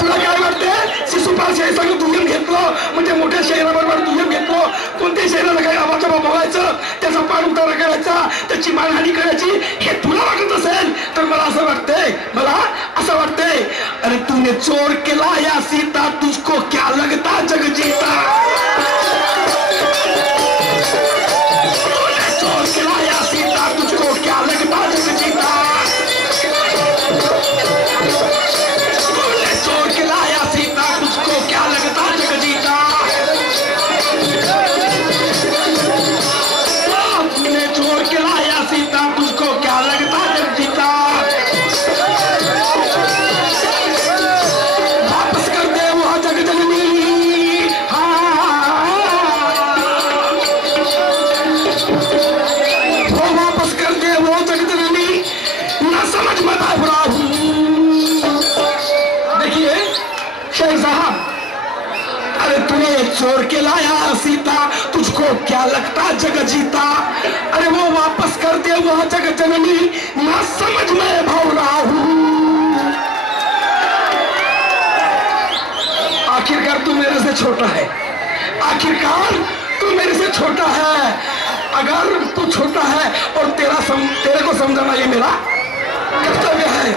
तुला काय वाटते? शिशुपाल शहर दुय्यम घेतलं म्हणजे मोठ्या शहराबरोबर दुय्यम घेतलं. कोणत्याही शहराला काही आवाजा बघायचं, त्याचा पाण उतारा करायचा, त्याची मानहानी करायची, हे तुला वाटत असेल तर मला असं वाटतंय अरे तूने चोर केला या सीता तुझको क्या लगता जग जीता, तूने चोर केला या सीता तुझको क्या लगता जग जीता, चोर के लाया सीता तुझको क्या लगता जग जीता. तूने चोर के लाया सीता तुझको क्या लगता जग जीता. वापस कर दे वो जग जननी, वो वापस कर दे वो जग जननी, ना समझ में बाबरा हूँ. शेख साहब, अरे तूने चोर के लाया सीता तुझको क्या लगता जग जीता, अरे वो वापस कर दे वह जग जननी, ना समझ में भौरा हूँ. आखिरकार तू मेरे से छोटा है, आखिरकार तू मेरे से छोटा है. अगर तू छोटा है और तेरे को समझाना ये मेरा कर्तव्य है.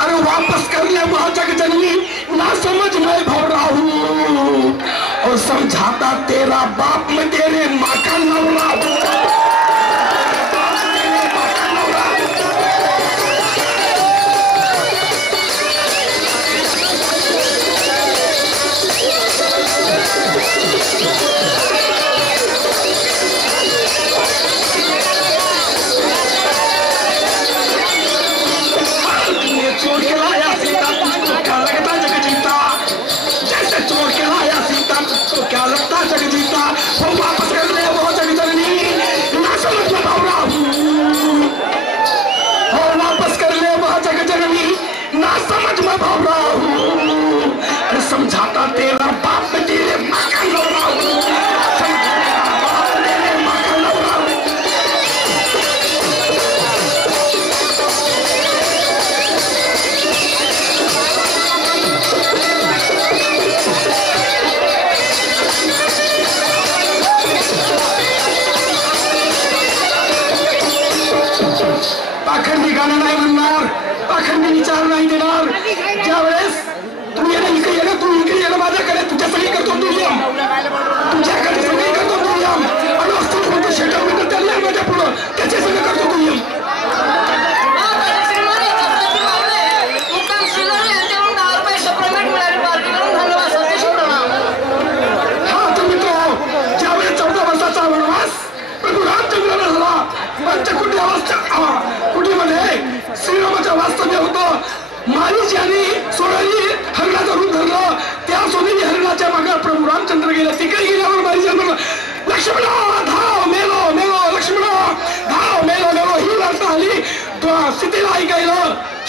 अरे वापस कर ले वह जग जननी, ना समझ मैं भौरा हूँ, और समझाता तेरा बाप में तेरे माँ का नवरा हूँ. चोर के लाया सीता तुझको क्या लगता जग जीता, जैसे चोर के लाया सीता तुझको क्या लगता जग जीता. वो वापस कर ले वो जग जननी, ना समझ में भौरा हूँ, और वापस कर ले वह जग जननी, ना समझ में भौरा हूँ. अरे समझाता तेरा बाप में तेरे माँ का नवरा हूँ, समझाता बाप तेरे माँ का नवरा हूँ. पाखंडी गाणं नाही म्हणणार, पाखंडी विचार नाही देणार. ज्यावेळेस तू इकडे ये ना माझ्याकडे, तुझ्या सगळी करतो दुय्यम, तुझ्याकडे सगळी करतो दुय्यम.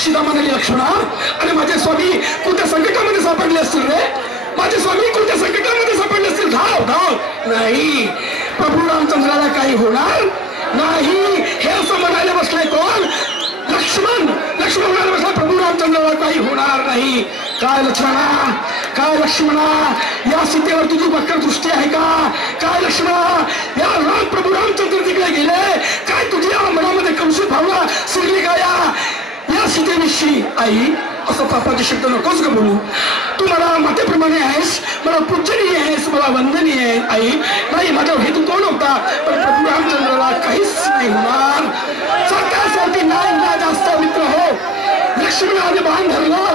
सीता म्हणाली, लक्ष्मणा अरे माझे स्वामी कोणत्या संकटामध्ये सापडले असतील रे, माझे स्वामी कोणत्या संकटामध्ये सापडले असतील, धाव धाव. नाही, प्रभू रामचंद्राला काही होणार नाही हे असं म्हणायला बसलाय कोण, लक्ष्मण. लक्ष्मण म्हणायला बसला प्रभू रामचंद्राला काही होणार नाही. काय लक्ष्मणा, काय लक्ष्मणा, या सीतेवर तुझी वक्र दृष्टी आहे का, काय लक्ष्मणा, या प्रभू रामचंद्र तिकडे गेले काय, तुझ्या मनामध्ये कौशल भावना शिरली का या सीतेविषयी. आई असं पापाचे शब्द नकोच का बोलू, तू मला मातेप्रमाणे आहेस, मला पूजनीय आहेस, मला वंदनीय आहे आई. नाही, माझा हेतू तो नव्हता, पण प्रभू रामचंद्राला काहीच नाही होणार. सरकारसाठी नाही ना जास्त मित्र हो. लक्ष्मणाने बाण धरलं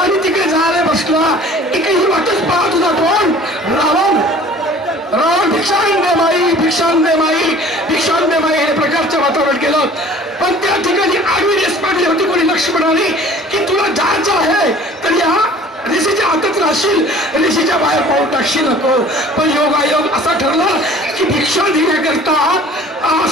आणि तिकडे जायला बसला. एकही वाटच पाहत होता कोण, रावण. रावण भिक्षान दे माई, भिक्षान दे माई, भिक्षान दे माई हे प्रकारचं वातावरण केलं. पण त्या ठिकाणी आडवी रेस पाडली होती कोणी लक्ष्मणाने की तुला जायचं आहे तर या ऋषीच्या हातात राहशील, ऋषीच्या बाहेर पाऊल टाकशील नको. पण योगायोग असा ठरला की भिक्षा देण्याकरता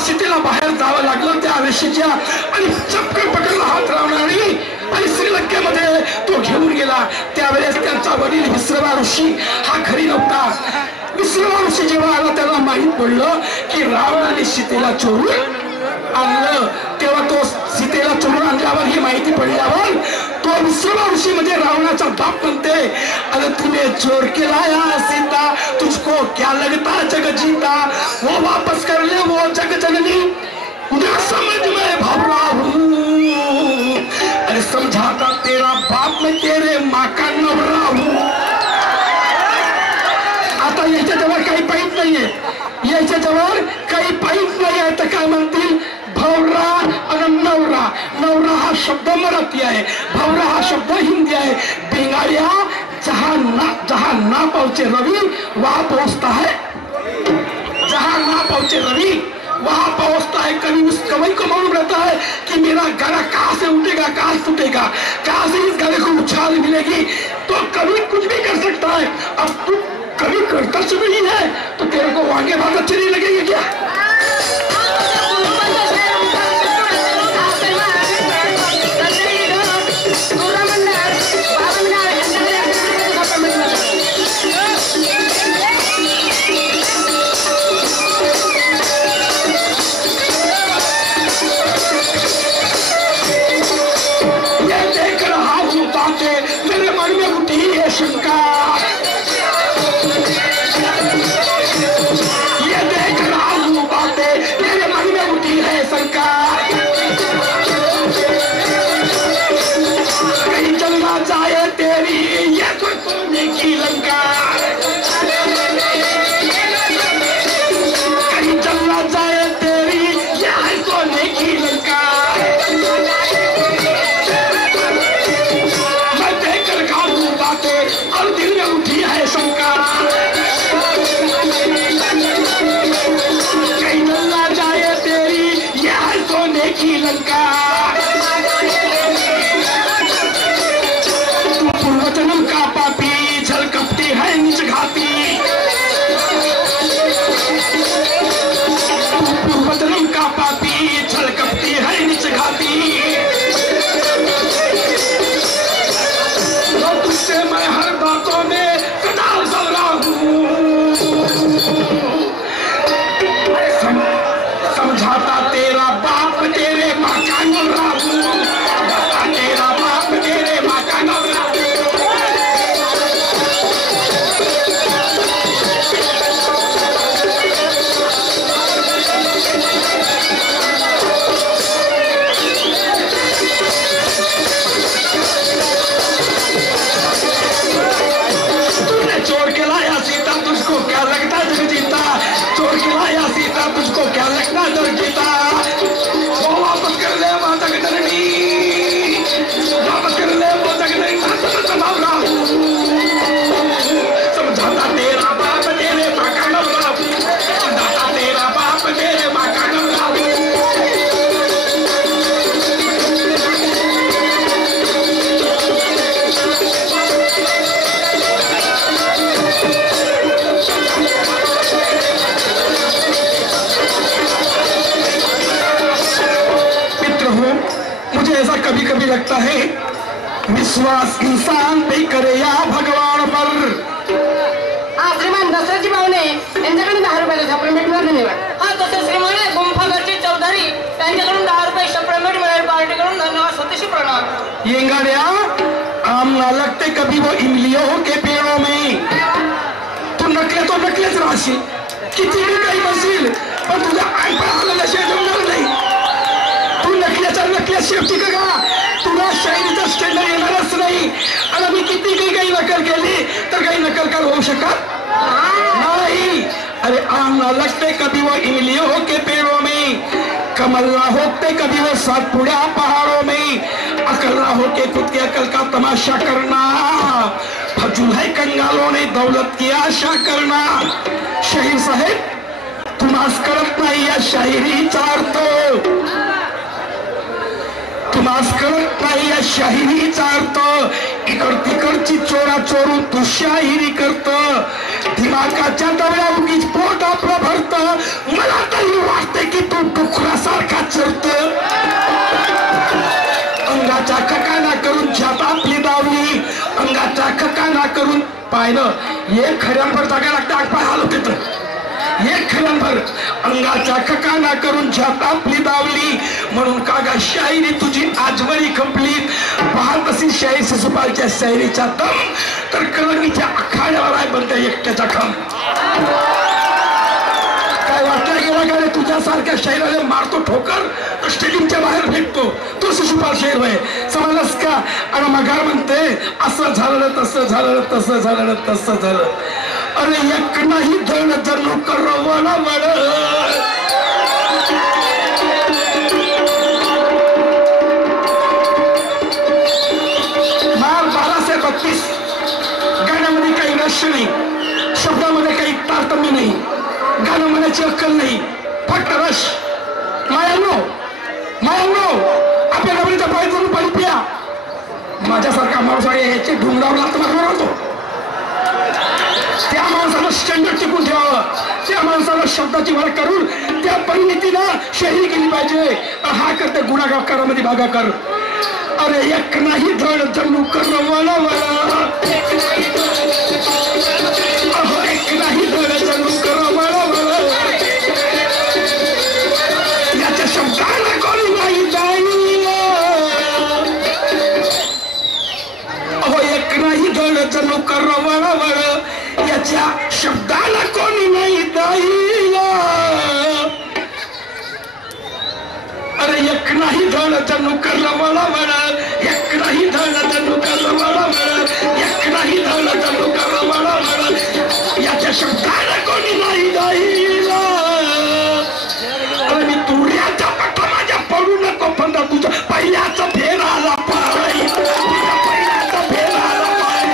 सीतेला बाहेर जावं लागलं त्या ऋषीच्या, आणि चपकन पकडला हात रावणाने आणि श्रीलंकेमध्ये तो घेऊन गेला. त्यावेळेस त्यांचा वडील विश्रवा ऋषी हा घरी नव्हता. विश्रवा ऋषी जेव्हा आला त्याला माहित पडलं की रावणाने सीतेला चोरून आणलं. तेव्हा तो सीतेला चोरून आणल्यावर ही माहिती पडल्यावर तो विश्रवा ऋषी म्हणजे रावणाचा बाप म्हणते, अरे तूने चोर के लाया सीता, तुझको क्या लगता जग जीता, वो वापस कर ले वो जग जननी, ना समझ में भावरा हूँ, अरे समझाता तेरा बाप मैं तेरे माँ का नवरा हूँ. आता याच्याजवळ काही पाहित नाहीये, याच्याजवळ काही पाहित नाही आहे तर काय म्हणतील, भवरा आणि नवरा. नवरा हा शब्द मराठी आहे, भवरा हा शब्द हिंदी आहे. बेंगालिया जहां ना पहुंचे रवि वहां पहुंचता है, जहां ना पहुंचे रवि वहां पहुंचता है. कभी उस कवि को मालूम रहता है कि मेरा गाना कहां से उठेगा, कहां से टूटेगा, कहां से इस गाने को उछाल मिलेगी. तो कवि कुछ भी कर सकता है. अब तू कभी करता से नहीं है तो तेरे को आगे बात अच्छी नहीं लगेगी क्या. ये देख रहा हूँ बातें मेरे मन में उठी है शंका, ये देख रहा हूँ बातें मेरे मन में उठी है शंका, कहीं चलना चाहे तेरी ये तो सोने की लंका, कहीं चलना चाहे तेरी ये है सोने की लंका. मैं देख कर खाऊं बातें और दिल में उठी है शंका, कहीं चलना चाहे तेरी ये है सोने की लंका. तू पूर्वजन्म का पापी छल कपटी है नीच घाती, तू पूर्वजन्म का पापी छल कपटी है नीच घाती. तो तुझसे मैं हर बातों में सदा सवरा हूँ, समझाता तेरा बाप तेरे माँ का नवरा हूँ, तेरा बाप तेरे माँ का नवरा हूँ. तूने चोर के लाया सीता तुझको क्या लगता जग जीता, चोर के लाया सीता तुझको क्या लगता जग जीता. वो वापस कर ले वो जग जननी, वापस कर ले वो जग जननी, समझाता तेरा बाप तेरे माँ का नवरा, समझाता तेरा बाप तेरे माँ का नवरा. कभी कभी लगता है विश्वास इंसान पे करे या भगवान पर। श्रीमान दसऱ्याची पाहुणे यांच्याकडून 10 रुपयाला सप्लिमेंट मिळालं धन्यवाद. हा तसे श्रीमान गुंफागरचे चौधरी त्यांच्याकडून 10 रुपये सप्लिमेंट मिळेल. पार्टीकडून धन्यवाद. स्वतःशी प्रणाम. येंगाड्या आम ना लगते कभी वो इमलियों के पेड़ों में. तू नकले तो नकलेच राहशील, किती काही बसील, पण तुझ्या आईपण आल्याशिवाय जमणार नाही. तू नकल्याच्या नकल्या शेवटी का तुला शायरीचा स्टँडर्ड येणारच नाही. आणि मी किती काही नकल केली तर काही नकलकार होऊ शकत नहीं. अरे आम ना लगते कभी वो इमलियों के पेड़ों में, कमल ना होते कभी वो सातपुड़ा पहाड़ों में, अकल ना होके खुद की अकल का तमाशा करना, फजूल है कंगालों ने दौलत की आशा करना. शाहीर साहेब तुम आज कळत नाही या शाहिरीचा अर्थ, तुम आज कळत नाही या शाहिरीचा अर्थ. इकड तिकडची चोरा चोरून तू शाहिरी करत, दिमागाच्या दवड्या उगीच पोट आपलं भरत. मला तरी वाटते की तू डुकरासारखा चरत. अंगाच्या खकाना करून छाता आपली दावली, अंगाच्या खकाना करून पाहिलं एक खऱ्यांभर जागा लागते. आग पाय हाल होते तर एक खऱ्यांभर अंगाच्या खकाना करून छाता आपली दावली. म्हणून कागा शायरी तुझी आजवरी कंप्लीट. पाहत अशी शाहीर शिशुपालच्या शायरीच्या दम तर कलंगीच्या आखाड्यावर आहे बनत्या एकट्याचा खम. काय वाटलं गेला का रे तुझ्यासारख्या शाहिराला मारतो ठोकर तर स्टेडियमच्या बाहेर फेकतो. तो शिशुपाल शाहीर आहे समजलंस का. आणि मगार म्हणते असं झालं तसं झालं तसं झालं तसं झालं. अरे एक नाही धड जणू करवला वड. माल 1232. गाण्यामध्ये काही रहस्य नाही, शब्दामध्ये काही तारतम्य नाही, गाणं म्हणायची अक्कल नाही, फक्त रश. मायानो आपल्या नवरीचा पाय जणू पाणी पिया. माझ्यासारखा माणूस याचे ढुंगरावर लात मारणार होतो. त्या माणसाला स्टँडर्ड टिकून ठेवावं, त्या माणसाला शब्दाची भर करून त्या परिणितीनं शाहिरी केली पाहिजे. हा करते गुन्हागारामध्ये भागाकार. अरे एक नाही धड जणू करवला वळा, एक नाही धड जणू करवला वळा. याच्या शब्दाला कोणी नाही जाईल. अहो एक नाही धड जणू करवला वळा, याच्या शब्दाला कोणी नाही जाईल. अरे एक नाही धड जणू करवला वळा, एक नाही धड जणू करवला वळा, एक नाही धड जणू करवला वळा. याच्या शब्दाला कोणी नाही जाईल. अरे मी तुऱ्याच्या पट्टा माझ्या पडू नको फंदा तुझ्या पहिल्याचा फेर आला पाय, तुझ्या पहिल्याचा फेर आला पाय.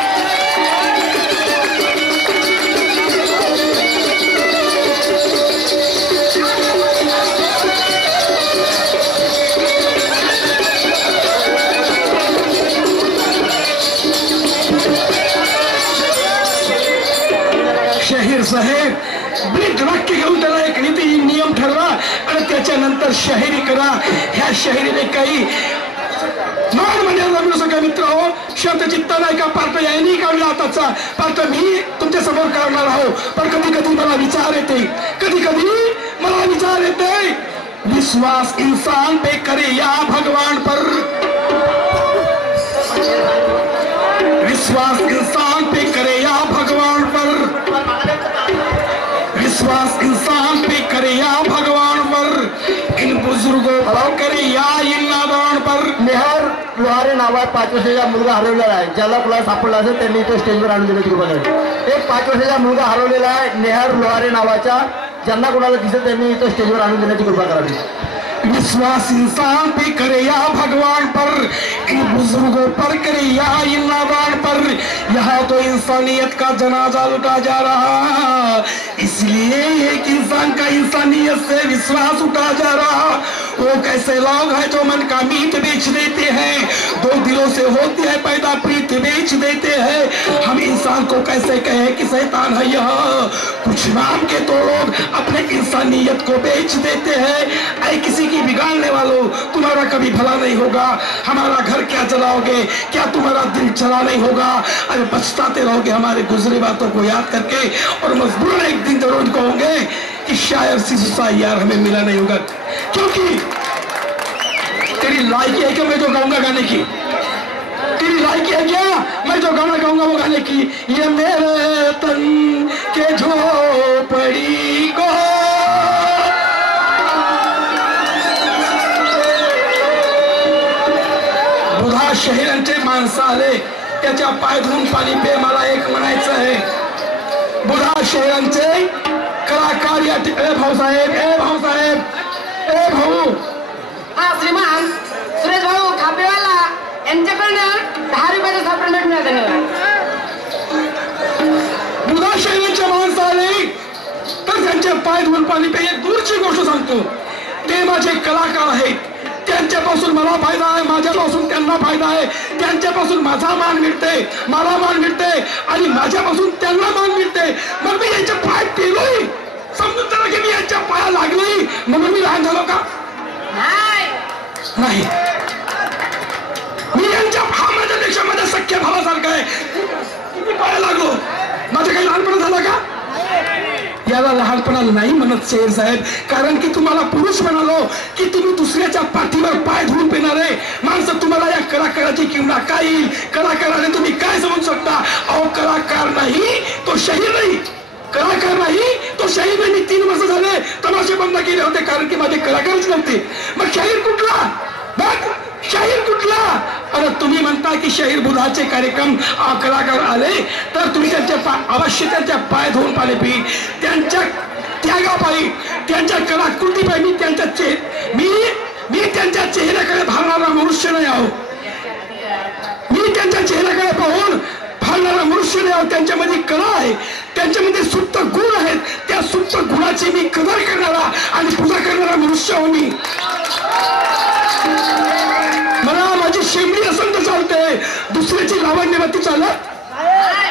शाहीर साहेब ब्रीद वाक्य घेऊन त्याला एक नीती नियम ठरवा आणि त्याच्यानंतर शाहिरी करा. ह्या शाहिरीने काही मान म्हणण्याला लागलो. सगळ्या मित्र हो, शांत चित्ता नाही का पार्ट यांनी काढला आताचा पार्ट मी तुमच्या समोर काढणार आहो. पण कधी कधी मला विचार येते, कधी कधी मला विचार येते, विश्वास इंसान पे करे या भगवान पर. विश्वास इंसान पे करे या भगवान पर. विश्वास इंसान पे करे या भगवान पर. इन बुजुर्गों पर करे या इन नादान पर. नेहर लोहारे नावात 5 वर्षाचा मुलगा हरवलेला आहे. ज्याला कुणाला सापडला असेल त्यांनी इथे स्टेजवर आणून देण्याची कृपा करावी. एक 5 वर्षाचा मुलगा हरवलेला आहे नेहर लोहारे नावाचा. ज्यांना कुणाला दिसेल त्यांनी इथे स्टेजवर आणून देण्याची कृपा करावी. विश्वास इंसान पे करे या भगवान पर, इन बुजुर्गों पर करे या इन नादान पर. यहाँ तो इंसानियत का जनाजा लुटा जा रहा, इसलिए एक इंसान का इंसानियत से विश्वास उठा जा रहा. वो कैसे लोग हैं जो मन का मीत बेच देते हैं, दो दिलों से होती है पैदा प्रीत बेच देते हैं। हम इंसान को कैसे कहे कि शैतान है यह, कुछ नाम के तो लोग अपने इंसानियत को बेच देते हैं। ऐ किसी की बिगाड़ने वालों, तुम्हारा कभी भला नहीं होगा। हमारा घर क्या चलाओगे, क्या तुम्हारा दिल चला नहीं होगा? अरे पछताते रहोगे हमारे गुजरे बातों को याद करके, और मजबूरन एक दिन जरूर कहोगे कि शायद सिसुसा यार हमें मिला नहीं होगा। क्योंकि तेरी लायकी है क्या मैं जो गाऊंगा गाने की? तेरी लायकी है क्या मैं जो गाना गाऊंगा वो गाने की? ये मेरे तन के झोपड़ी को बुधा शहरांचे माणसं आले, त्याच्या पाय धुवून पाणी पे, मला एक म्हणायचं आहे, बुधा शहरांचे कलाकार या भाऊसाहेब, ए भाऊ, हा श्रीमान सुरेश भाऊ खापेवाला यांच्याकडनं 10 रुपयाचा सप्लिमेंट मिळालं. बुधा शहरांच्या माणसं आले तर त्यांचे पाय धुवून पाणी पे. एक दूरची गोष्ट सांगतो, ते माझे कलाकार आहेत, त्यांच्यापासून मला फायदा आहे, माझ्यापासून त्यांना फायदा आहे. त्यांच्यापासून माझा मान मिळते, मला मान मिळते, आणि माझ्यापासून त्यांना मान मिळते. मग मी यांच्या पाय पेलोय, समजून जरा की मी यांच्या पाया लागलोय म्हणून मी लहान झालो का? नाही, मी यांच्या हा माझ्यापेक्षा माझ्या सख्या भावासारखा आहे. किती पाया लागलो, माझं काही लहानपणा झाला का? याला लहानपणा नाही म्हणत शेर साहेब, कारण की तुम्हाला पुरुष म्हणालो की तुम्ही दुसऱ्याच्या पाठीवर पाय धुवून पेणारे माणसं. तुम्हाला या कलाकाराची किंमत काय येईल? कलाकाराने तुम्ही काय समजू शकता? अहो कलाकार नाही तो शहीर नाही, कलाकार नाही तो शहीर नाही. मी 3 वर्ष झाले तमाशे बंद केले होते कारण की माझे कलाकारच नव्हते. मग शहीर कुठला? बघ शाहीर कुठला? अरे तुम्ही म्हणता की शाहीर बुधाचे कार्यक्रम कलाकार आले तर तुम्ही त्यांच्या अवश्य त्यांच्या पाय धुवून पाणी पी, त्यांच्या त्यागापायी, त्यांच्या कलाकृतीपायी मी त्यांच्या चेहऱ्याकडे भावणारा मनुष्य नाही आहो. मी त्यांच्या चेहऱ्याकडे पाहून भावणारा मनुष्य नाही आहो. त्यांच्यामध्ये कला आहे, त्यांच्यामध्ये सुप्त गुण आहेत. त्या सुप्त गुणाची मी कदर करणारा आणि पूजा करणारा मनुष्य हो मी. मला माझी शेंबडी असेल तर चालते, दुसऱ्याची लावण्यवती चालत.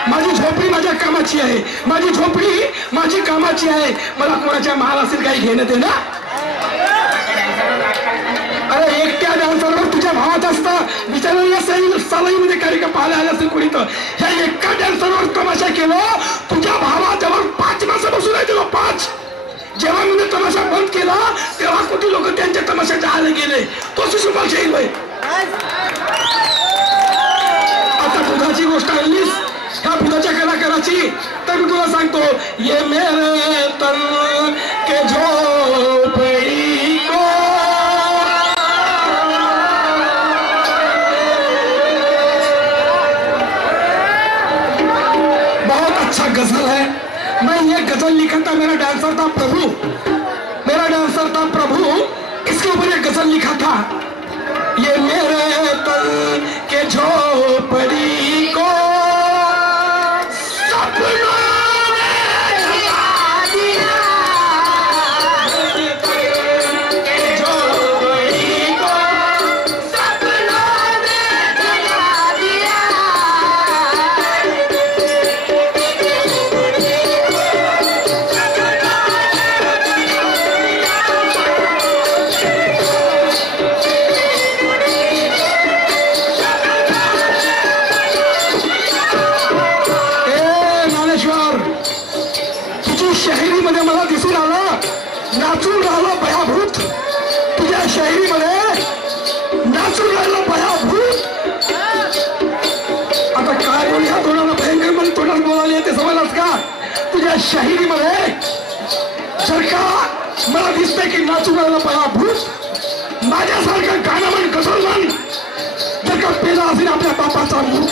माझी झोपडी माझ्या कामाची आहे, माझी झोपडी माझी कामाची आहे. मला कोणाच्या महाल असेल काही घेणं देणं? अरे एकट्या डान्सरवर तुझ्या भावात असता विचारायला सलाईमध्ये कार्यक्रम पाहायला आले असेल कोणी तर. ह्या एका डान्सरवर तमाशा केला, तुझ्या भावाजवळ 5 माणसं बसून आहे, तेव्हा 5. जेव्हा मी तमाशा बंद केला तेव्हा कुठे लोक त्यांच्या तमाशाच्या आले गेले. तो सुशुभाल शहीद होय. आता बुधाची गोष्ट आणलीस, ह्या बुधाच्या कलाकाराची, तर मी तुला सांगतो, ये मेरे तन के झोपड़ी को बहुत अच्छा गजल है. मैं ये गजल लिखा था, मेरा डांसर था प्रभु, इसके ऊपर ये गजल लिखा था. ये मेरे तन के झोपड़ी को सपनों ने जला दिया, के झोपड़ी को सपनों ने जला दिया. शाहिरीमध्ये मला दिसून आलं, नाचून राहिलं भयाभूत. तुझ्या शाहिरीमध्ये नाचून राहिलं भयाभूत. आता काय बोल, ह्या तोंडाला भयंकर मला तोंडात बोलायला येते, समजलास का? तुझ्या शाहिरीमध्ये जर का मला दिसतंय की नाचून राहिलं भयाभूत, माझ्यासारखं गाणं म्हण, गझल म्हण, जर का पेला असेल आपल्या बापाचा मूठ.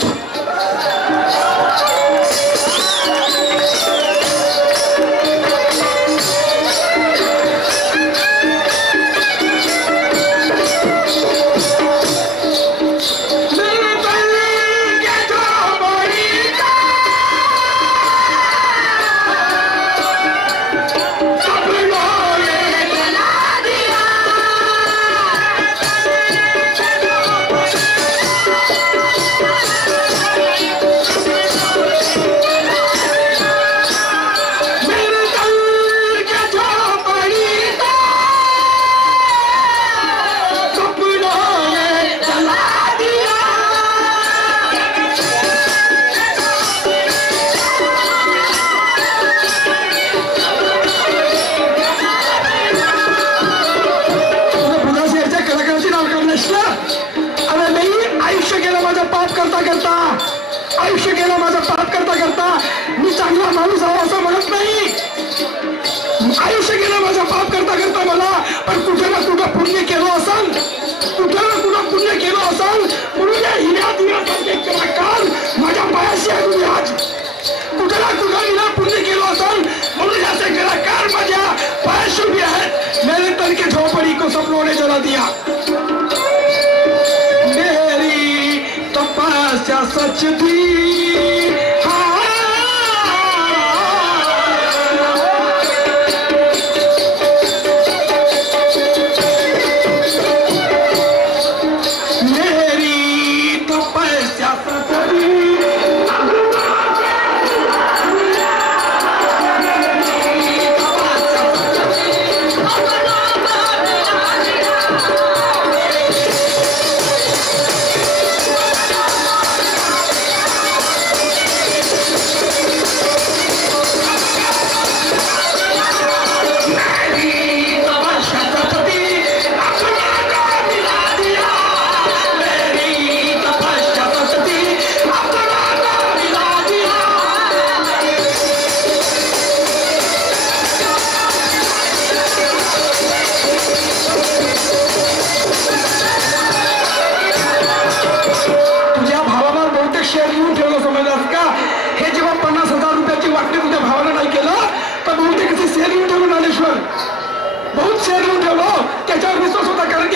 बचती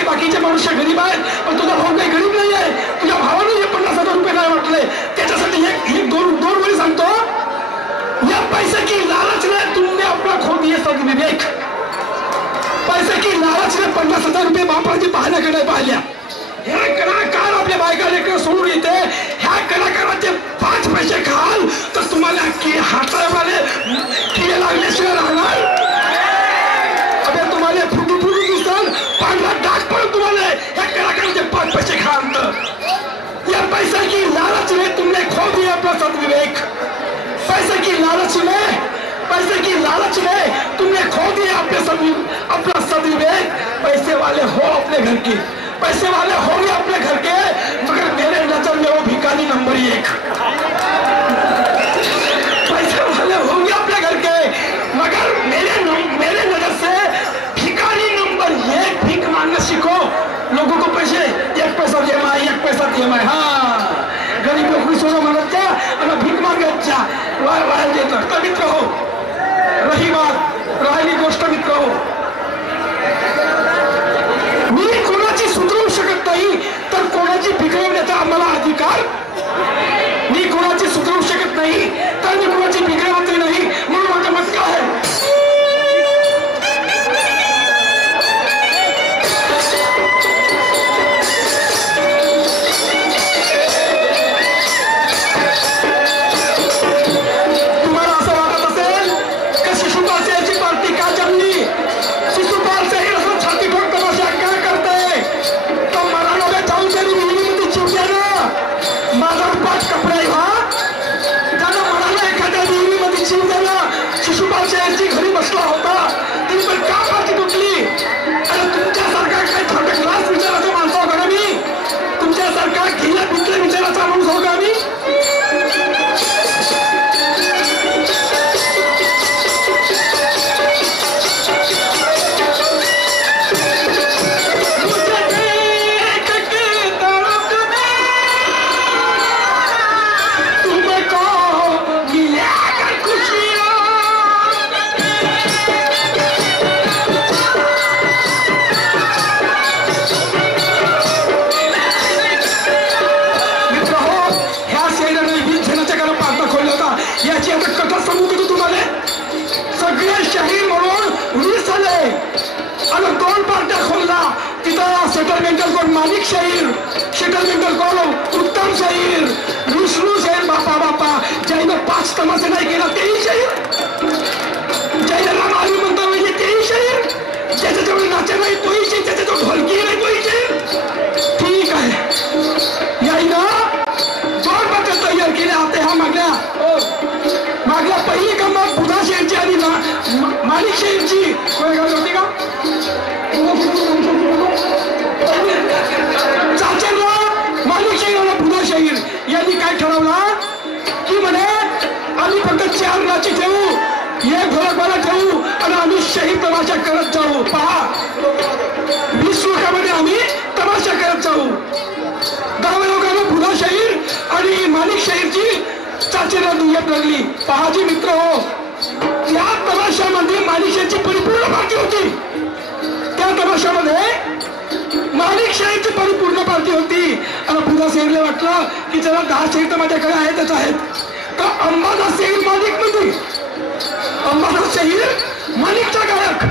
बाकीचे मनुष्य गरीब आहेत पण तुझा भाऊ काही गरीब नाही आहे. तुझ्या भावाने हे 50,000 रुपये नाही वाटले त्याच्यासाठी एक दोन वेळी सांगतो या पैसे की लालच में तुमने अपना खो दिए सद्विवेक. पैसे की लालच में 50,000 रुपये बापाची पाहण्याकडे पाहिल्या. ह्या कलाकार आपल्या बायकाने सोडून येते. ह्या कलाकाराचे 5 पैसे खाल तर तुम्हाला हातावाले किडे लागल्याशिवाय राहणार. तुम्हाला फुटू दिसतात पांढरा डाग पण तुम्हाला या कलाकाराचे 5 पैसे खाल तर या पैसे की लालच में तुमने खो दिया अपना सद्विवेक. पैसे की लालच में तुमने खो दिया अपना सद्विवेक. पैसे वाले हो अपने घर की, पैसे वाले होंगे अपने घर के, मगर मेरे नजर में वो भिखारी नंबर 1. पैसे वाले होंगे अपने घर के मगर मेरे नजर से भिखारी नंबर 1. भीख मांगना सीखो. लोगों को पैसे 1 पैसा EMI हाँ गरीब लोग सोना म्हणत जा आणि भीक मागत जा वाया देतात. तर मित्र हो राहिली गोष्ट मित्र हो मी कोणाची सुधरवू शकत नाही तर कोणाची बिघडवण्याचा आम्हाला अधिकार. मी कोणाची सुधरवू शकत नाही तर मी कोणाची बिघडवत नाही. म्हणून माझं मत काय आहे घरी बसला होता ती पण का पाठी तुटली. आणि तुमच्यासारखा काय थर्ड क्लास विचाराचा माणूस हो का मी. तुमच्यासारखा घिला पिकल्या विचाराचा माणूस हो का मी. सेटलमेंटल कोण माणिक शाहीर, सेटलमेंटल कोण उत्तम शाहीर, विष्णू शाहीर. बापा ज्यानं 5 तमाशे नाही केला तेही शाहीर. ज्याला मालूम म्हणता म्हणजे तेही शाहीर. ज्याच्याजवळ नाचे नाही तोही शाहीर. ज्याच्याजवळ ढोलकी नाही तोही शाहीर. ठीक आहे याईनं 2 पत्र तयार केले होते. हा मागल्या पहिली गंमत बुधा शाहीरची आणि माणिक शाहीरची होती का. माणिक शाहीर आणि बुधा शाहीर यांनी काय ठरवलं की म्हणे आम्ही फक्त 4 नाची ठेवू, 1 ढोलकवाला ठेवू आणि आम्ही शाहीर तमाशा करत जाऊ. पहा 20 लोकांमध्ये आम्ही तमाशा करत जाऊ. 10 लोकांना बुधा शाहीर आणि माणिक शाहीरची चाचेला दुय्यम लागली. पहा जी मित्र हो त्या तमाशामध्ये माणिक शाहीरची परिपूर्ण पार्टी होती. त्या तमाशामध्ये माणिक शाहीची परिपूर्ण पार्टी होती आणि बुधा शेरला वाटलं की चला 10 शेर तर माझ्याकडे आहेतच आहेत. तर अंबादा शेर माणिक मध्ये अंबादा शेर माणिकचा गायक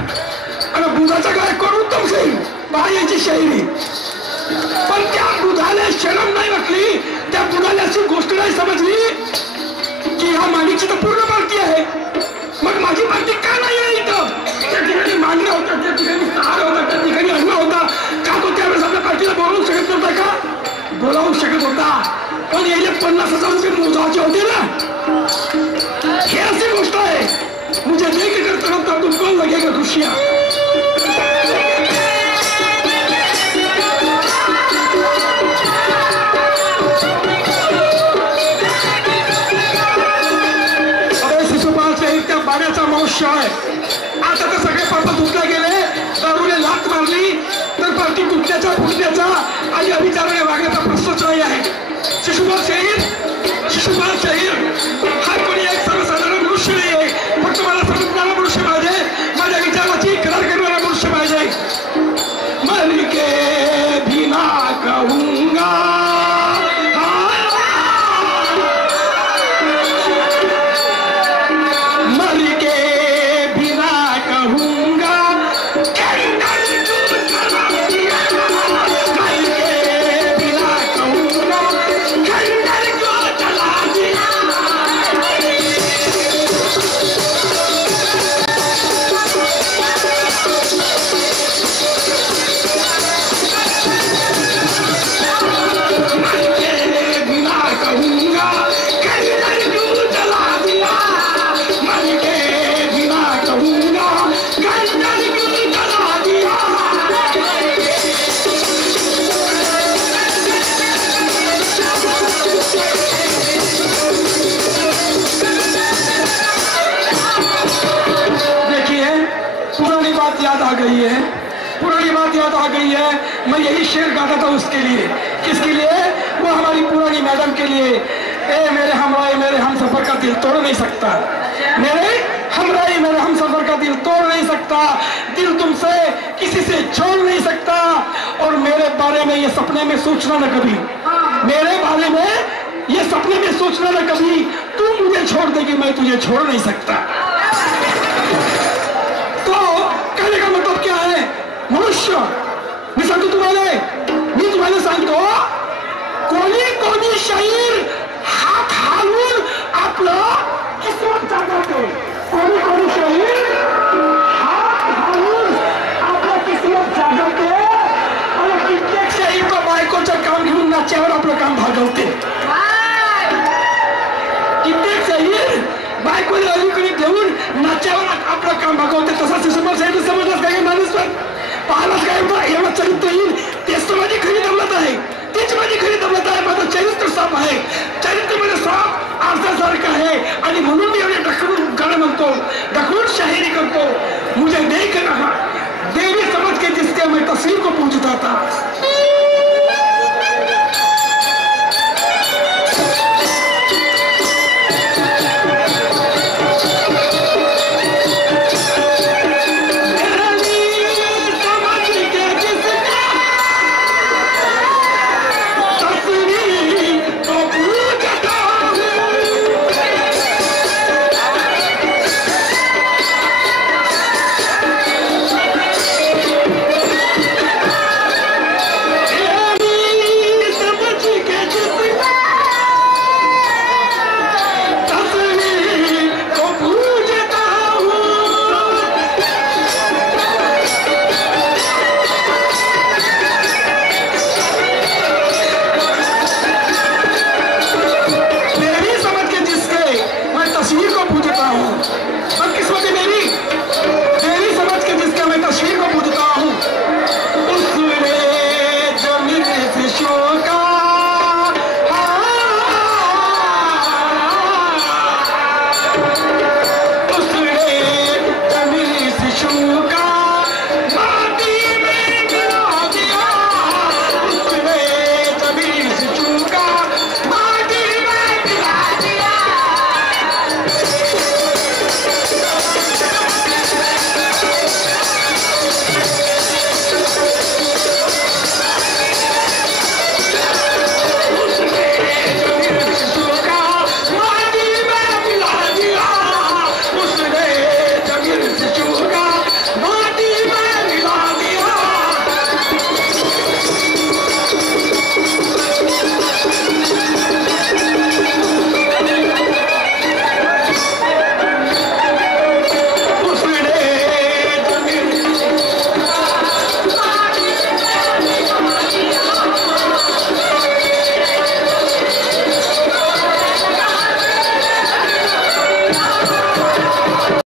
आणि बुधाचा गायक कोण उत्तम शेर बायाची शाहिरी. पण त्या बुधाला शरम नाही वाटली, त्या बुधाला अशी गोष्ट नाही समजली की ह्या माणिकची तर पूर्ण पार्टी आहे, मग माझी पार्टी का नाही आहे इथं. त्या ठिकाणी मांडला होता, त्या ठिकाणी हार होता, त्या ठिकाणी अन्न होता. का तो त्यावेळेस आपल्या पार्टीला बोलावू शकत नव्हता का? बोलावू शकत होता, पण यायला 50,000 रुपये मोजायचे होते ना. हे अशी गोष्ट आहे. मुझे देख कर तरफ तब तुमको लगेगा खुशियां. पाण्याचा मौष्य आहे. आता तर सगळे पाप धुतले गेले, दारूने लात मारली तर पार्टी तुटण्याचा फुटण्याचा आणि अविचाराने वागण्याचा प्रश्नच नाही आहे. शिशुपाल शहीर हा कोणी एक सर्वसाधारण मनुष्य नाही आहे. फक्त मला समजणारा मनुष्य पाहिजे, माझ्या विचाराची करार करणारा मनुष्य पाहिजे. मन के बिना कहूंगा आ गई है. मैं यही शेर गाता था उसके लिए. किसके लिए? वो हमारी पुरानी मैडम के लिए. ए मेरे हमराई मेरे हम सफर का दिल तोड़ नहीं सकता. मेरे हमराई मेरे हम सफर का दिल तोड़ नहीं सकता. दिल तुमसे किसी से छोड़ नहीं सकता. और मेरे बारे में ये सपने में सोचना न कभी, मेरे बारे में ये सपने में सोचना न कभी. तू मुझे छोड़ देगी, मैं तुझे छोड़ नहीं सकता. तो कहने का मतलब क्या है? मनुष्य मी सांगतो तुम्हाला सांगतो, कोणी कोणी शाहीर हात हालून आपलं किस्मत जागवते. कोणी कोणी शाहीर हात हालून आपलं किस्मत जागवते आणि कित्येक शाहीर तो बायकोचं काम घेऊन नाच्यावर आपलं काम भागवते. कित्येक शाहीर बायकोला अलीकडे घेऊन नाच्यावर आपलं काम भागवते. तसा शिशुपाल शाहीर समजलाच काय माणूस पाहायलाच काय एवढं चरित्र येईल. तेच तर माझी खरी दौलत आहे, तीच माझी खरी दौलत आहे. माझं चरित्र साफ आहे, चरित्र मध्ये साफ आरसासारखं आहे. आणि म्हणून मी एवढे ढकलून गाणं म्हणतो, ढकलून शाहिरी करतो. मुझे देख रहा देवी समझ के जिसके मैं तस्वीर को पूजता था.